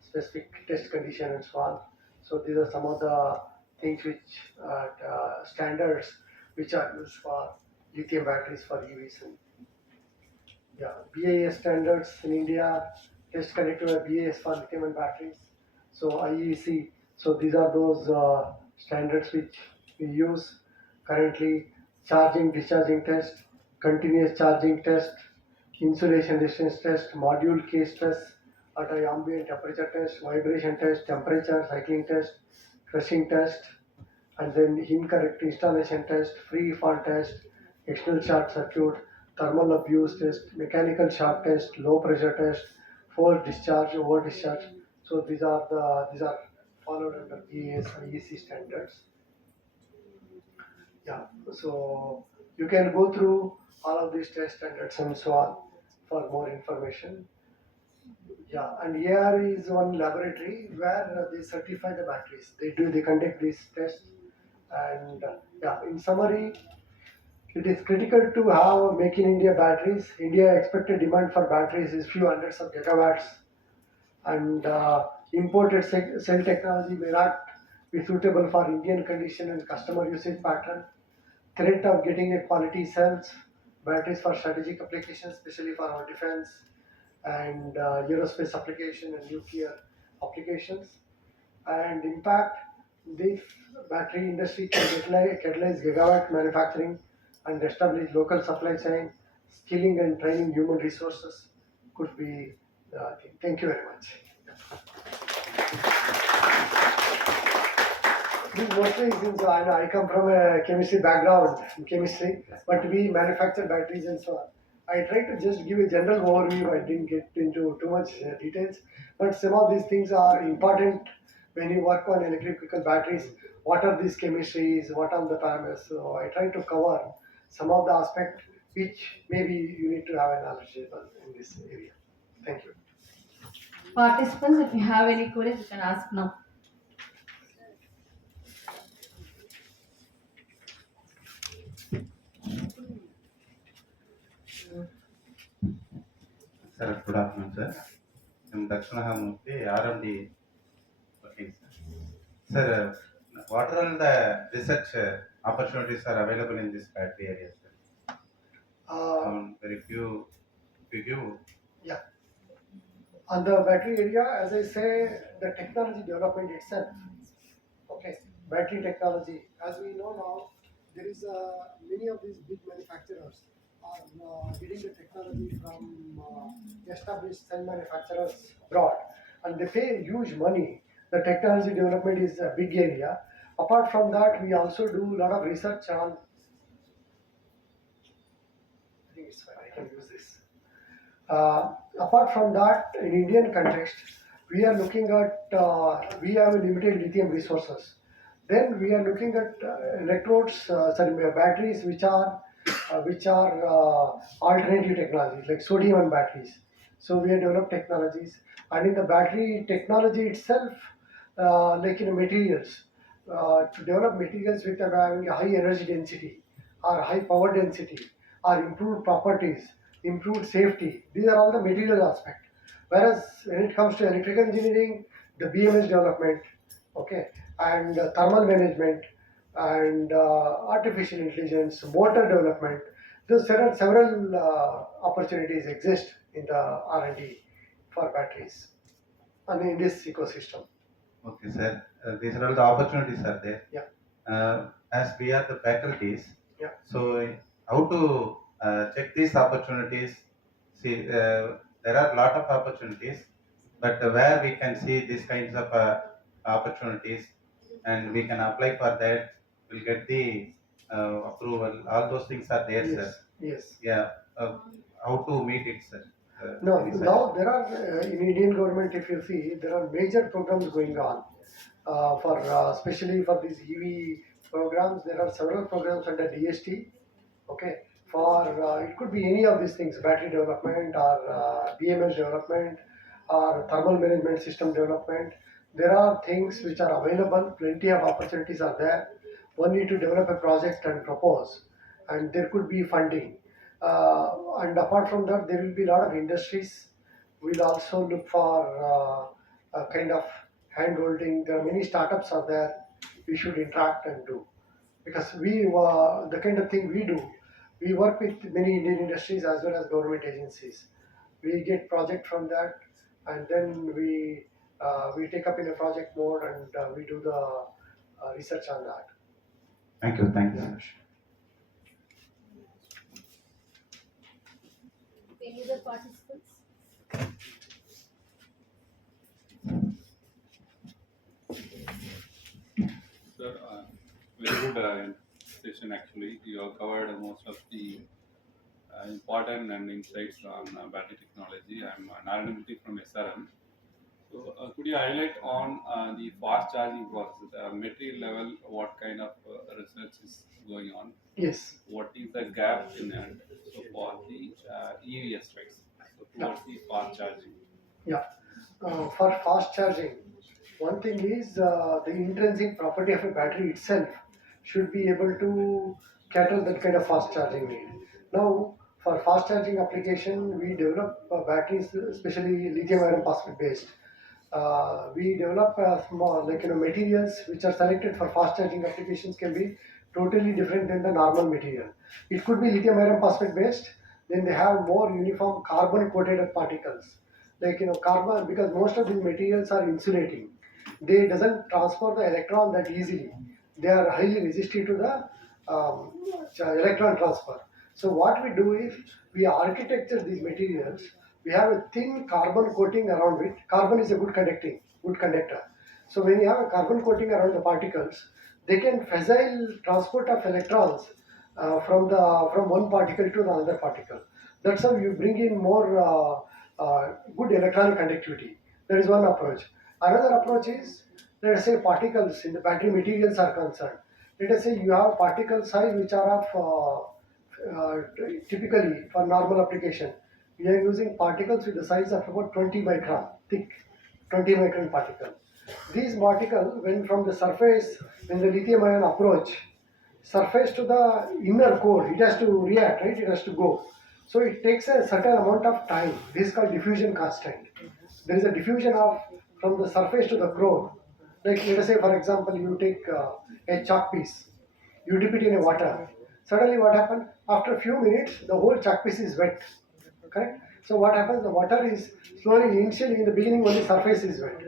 specific test condition and so on. So these are some of the things which standards which are used for lithium batteries for EVs. And, yeah, BAS standards in India, test connected by BAS for lithium and batteries. So IEC, so these are those standards which we use currently. Charging, discharging test, continuous charging test, insulation resistance test, module case test, at ambient temperature test, vibration test, temperature cycling test, crushing test, and then incorrect installation test, free fall test, external short circuit, thermal abuse test, mechanical shock test, low pressure test, forced discharge, over discharge. So these are followed under EES IEC standards. Yeah, so you can go through all of these test standards and so on for more information. Yeah, and AR is one laboratory where they certify the batteries. They conduct these tests, and yeah, in summary, it is critical to have Make in India batteries. India expected demand for batteries is few hundreds of gigawatts, and imported cell technology may not be suitable for Indian condition and customer usage pattern. Threat of getting a quality cells, batteries for strategic applications, especially for our defense and aerospace application and nuclear applications. And impact, this battery industry can catalyze gigawatt manufacturing and establish local supply chain, skilling and training human resources could be the thing. Thank you very much. This mostly since I come from a chemistry background, in chemistry, but we manufacture batteries and so on. I try to just give a general overview. I didn't get into too much details, but some of these things are important when you work on electrical batteries. What are these chemistries? What are the parameters? So I try to cover some of the aspect which maybe you need to have a knowledge in this area. Thank you. Participants, if you have any queries, you can ask now. Sir, good afternoon, sir. I'm Dakshinamurthy, R&D working, sir. Sir, what are all the research opportunities are available in this battery area, sir? Very few. Yeah. On the battery area, as I say, the technology development itself. Okay, battery technology. As we know now, there is many of these big manufacturers are getting the technology from established cell manufacturers abroad, and they pay huge money. The technology development is a big area. Apart from that, we also do a lot of research on. I think it's fine. I can use this. Apart from that, in Indian context, we are looking at we have limited lithium resources. Then we are looking at electrodes, batteries which are alternative technologies like sodium-ion batteries. So we have developed technologies, and in the battery technology itself, materials, to develop materials with having a high energy density or high power density or improved properties, improved safety. These are all the material aspect. Whereas when it comes to electrical engineering, the BMS development, okay, and thermal management and artificial intelligence, motor development, there are several opportunities exist in the R&D for batteries and in this ecosystem. Okay, sir. These are all the opportunities are there. Yeah. As we are the faculties, Yeah. so how to check these opportunities? See, there are a lot of opportunities, but where we can see these kinds of opportunities and we can apply for that, we'll get the approval. All those things are there, sir. Yes. Yes. Yeah. How to meet it, sir? No, Any now suggestion? there are in Indian government, if you see, there are major programs going on for especially for these EV programs. There are several programs under DST. Okay, for it could be any of these things: battery development or BMS development or thermal management system development. There are things which are available. Plenty of opportunities are there. One need to develop a project and propose, and there could be funding. And apart from that, there will be a lot of industries. We'll also look for a kind of hand holding. There are many startups are there. We should interact and do, because the kind of thing we do, we work with many Indian industries as well as government agencies. We get project from that, and then we take up in a project mode, and we do the research on that. Thank you. Thank you, sir. Any other participants? Sir, very good session actually. You have covered most of the important and insights on battery technology. I'm Narayanamurthy from SRM. So, could you highlight on the fast charging process, material level, what kind of research is going on? Yes. What is the gap in it? So, for the EVS, right? So, towards the fast charging. Yeah. For fast charging, one thing is the intrinsic property of a battery itself should be able to cater that kind of fast charging need. Now, for fast charging application, we develop batteries, especially lithium iron phosphate based. We develop small, materials which are selected for fast charging applications can be totally different than the normal material. It could be lithium iron phosphate based, then they have more uniform carbon coated particles. Carbon, because most of these materials are insulating. They doesn't transfer the electron that easily. They are highly resistive to the electron transfer. So what we do is we architecture these materials. We have a thin carbon coating around it. Carbon is a good conductor. So when you have a carbon coating around the particles, they can facile transport of electrons from one particle to another particle. That's how you bring in more good electronic conductivity. That is one approach. Another approach is, let us say, particles in the battery materials are concerned. Let us say you have particle size which are of typically for normal application, we are using particles with the size of about 20 micron thick, 20 micron particle. These particle, when from the surface, when the lithium ion approach surface to the inner core, it has to react, right? It has to go. So it takes a certain amount of time. This is called diffusion constant. There is a diffusion of from the surface to the core. Like let us say, for example, you take a chalk piece, you dip it in a water. Suddenly, what happens? After a few minutes, the whole chalk piece is wet. Correct? So what happens? The water is slowly, initially in the beginning, only surface is wet.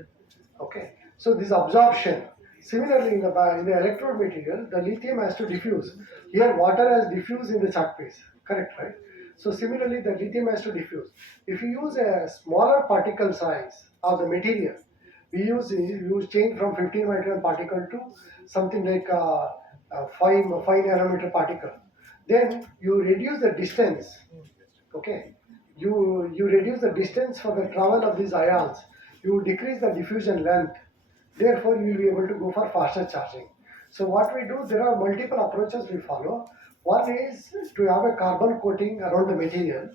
Okay. So this absorption. Similarly, in the electrode material, the lithium has to diffuse. Here, water has diffused in the chalk piece. Correct, right? So similarly, the lithium has to diffuse. If you use a smaller particle size of the material, we use change from 15 micron particle to something like 5 nanometer particle. Then you reduce the distance. Okay, you reduce the distance for the travel of these ions. You decrease the diffusion length. Therefore, you will be able to go for faster charging. So what we do, there are multiple approaches we follow. One is to have a carbon coating around the material.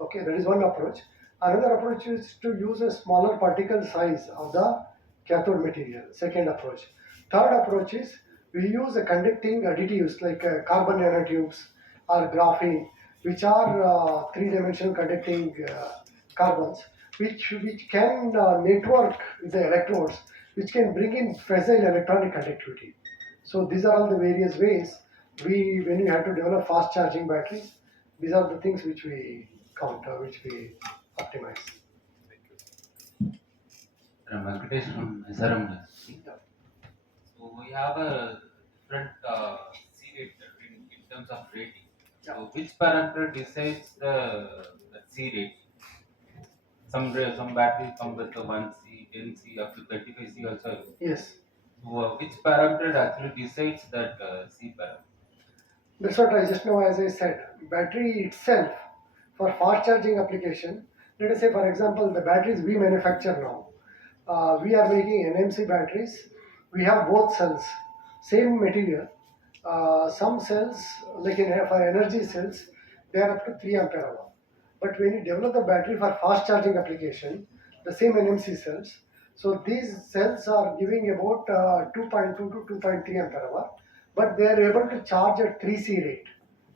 Okay, that is one approach. Another approach is to use a smaller particle size of the cathode material. Second approach. Third approach is we use a conducting additives like carbon nanotubes or graphene, which are three-dimensional conducting carbons, which can network with the electrodes, which can bring in facile electronic conductivity. So these are all the various ways when we have to develop fast charging batteries, these are the things which we counter, which we optimize. Venkatesh from SRM. So we have a different C rate in terms of rating. So which parameter decides the C rate? Some batteries come with the 1C, 10C, up to 35C also. Yes. So which parameter actually decides that C parameter? That's what I just know, as I said, battery itself for fast charging application, let us say for example the batteries we manufacture now, we are making NMC batteries, we have both cells, same material, some cells like for energy cells, they are up to 3 ampere hour. But when you develop the battery for fast charging application, the same NMC cells, so these cells are giving about 2.2 to 2.3 ampere hour, but they are able to charge at 3C rate.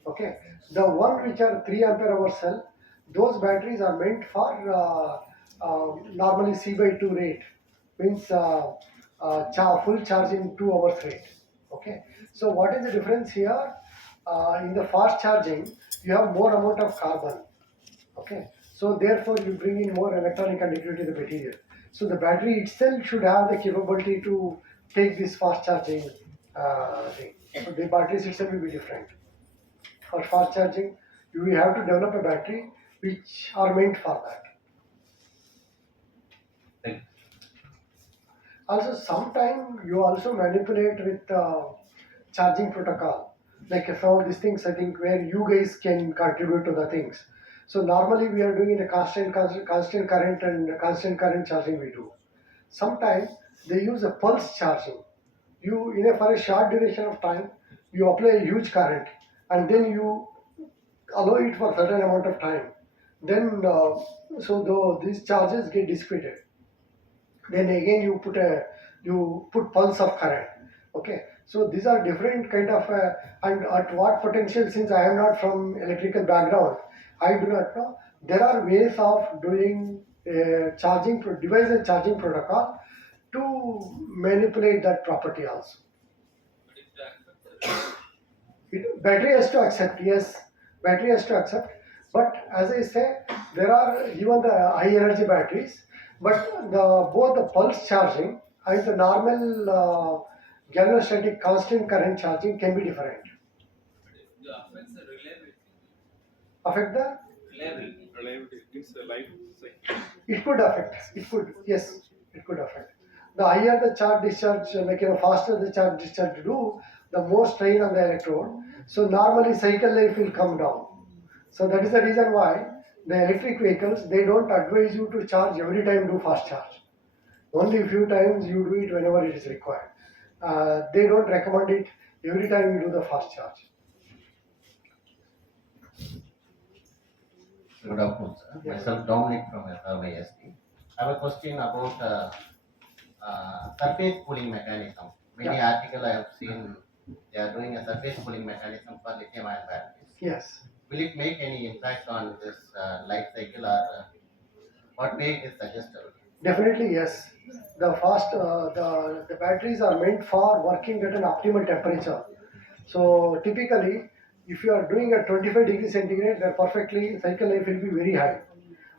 Okay, the one which are 3 ampere hour cell, those batteries are meant for normally C by 2 rate, means full charge in 2 hours rate. Okay, so what is the difference here? In the fast charging, you have more amount of carbon. Okay, so therefore you bring in more electronic conductivity to the material. So the battery itself should have the capability to take this fast charging thing. So the batteries itself will be different. For fast charging, you will have to develop a battery which are meant for that. Like, Also, sometimes you also manipulate with charging protocol. Like some of these things, I think, where you guys can contribute to the things. So normally we are doing a constant current and constant current charging we do. Sometimes they use a pulse charging. For a short duration of time, you apply a huge current and then you allow it for a certain amount of time. Then, these charges get dissipated. Then again you put pulse of current. Okay, so these are different kind of and at what potential, since I am not from electrical background, I do not know. There are ways of doing device and charging protocol to manipulate that property also. Battery has to accept, yes, battery has to accept. But as I say, there are even the high energy batteries, but both the pulse charging and the normal galvanostatic constant current charging can be different. it affects the reliability. Affect the? Reliability. Reliability is a life cycle. It could affect. It could, yes, it could affect. The higher the charge discharge, faster the charge discharge to do, the more strain on the electrode. So normally cycle life will come down. So that is the reason why the electric vehicles, they don't advise you to charge every time do fast charge. Only a few times you do it whenever it is required. They don't recommend it every time you do the fast charge. Good afternoon, sir. Yes. Myself Dominic from SRYSP. I have a question about surface cooling mechanism. Many articles I have seen they are doing a surface cooling mechanism for lithium-ion batteries. Yes. Will it make any impact on this life cycle, or what way it is suggested? Definitely yes. The batteries are meant for working at an optimal temperature. So typically, if you are doing at 25 degrees centigrade, then perfectly cycle life will be very high.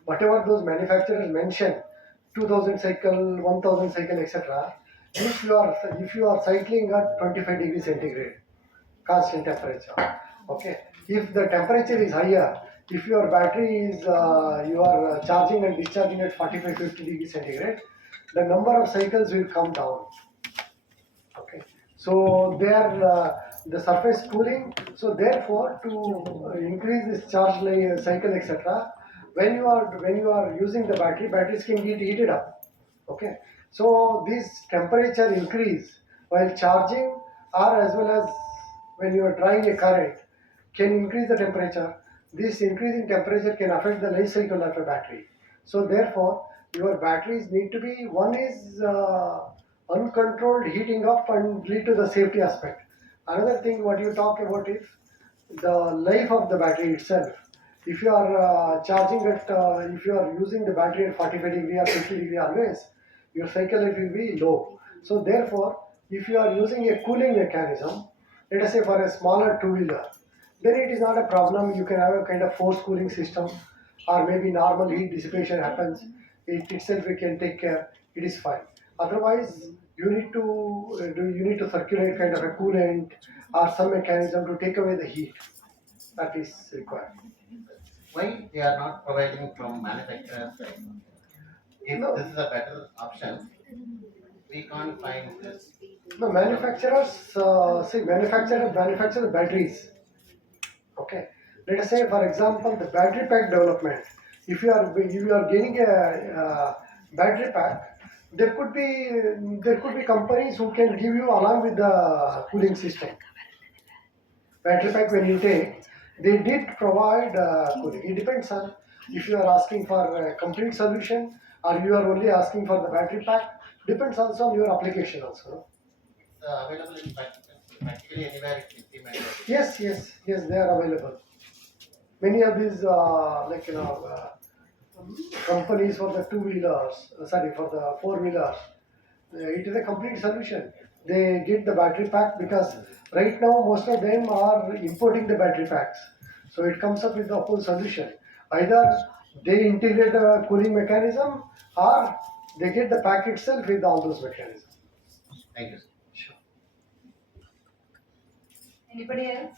Whatever those manufacturers mention, 2000 cycle, 1000 cycle, etc. If you are cycling at 25 degrees centigrade, constant temperature. Okay. If the temperature is higher, if your battery is you are charging and discharging at 45-50 degrees centigrade, the number of cycles will come down. Okay. So the surface cooling. So therefore, to increase this charge cycle, etc. When you are using the batteries can get heated up. Okay. So this temperature increase while charging, or as well as when you are drawing a current, can increase the temperature. This increase in temperature can affect the life cycle of a battery. So therefore, your batteries need to be, one is uncontrolled heating up and lead to the safety aspect. Another thing what you talk about is the life of the battery itself. If you are if you are using the battery at 45 degree or 50 degree always, your cycle life will be low. So therefore, if you are using a cooling mechanism, let us say for a smaller two-wheeler, then it is not a problem. You can have a kind of force cooling system, or maybe normal heat dissipation happens. It itself it can take care. It is fine. Otherwise, you need to circulate kind of a coolant or some mechanism to take away the heat that is required. Why they are not providing from manufacturers? If No. this is a better option, we can't find this. No, manufacturers manufacture the batteries. Okay. Let us say, for example, the battery pack development. If you are getting a battery pack, there could be companies who can give you along with the cooling system. Battery pack when you take, they did provide cooling. It depends on if you are asking for a complete solution or you are only asking for the battery pack. Depends also on your application also. It's available in practically anywhere it's implemented. Yes, they are available. Many of these companies for the two-wheelers, for the four-wheelers, it is a complete solution. They get the battery pack because right now most of them are importing the battery packs. So it comes up with the full solution. Either they integrate a cooling mechanism or they get the pack itself with all those mechanisms. Thank you, sir. Sure. Anybody else?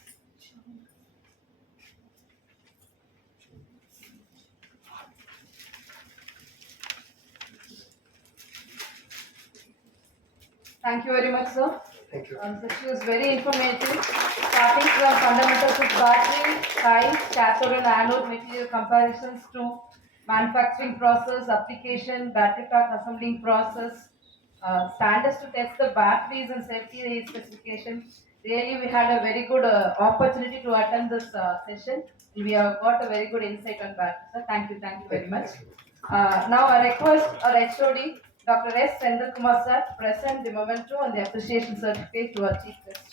Thank you very much, sir. Thank you. Session was very informative, starting from fundamentals of battery, science, cathode and anode material comparisons to manufacturing process, application, battery pack assembling process, standards to test the batteries and safety specification. Really, we had a very good opportunity to attend this session. We have got a very good insight on batteries. Sir, thank you very much. Now, I request our HOD, Dr. S. Sendal Kumar sir, present the memento and the appreciation certificate to our chief guest.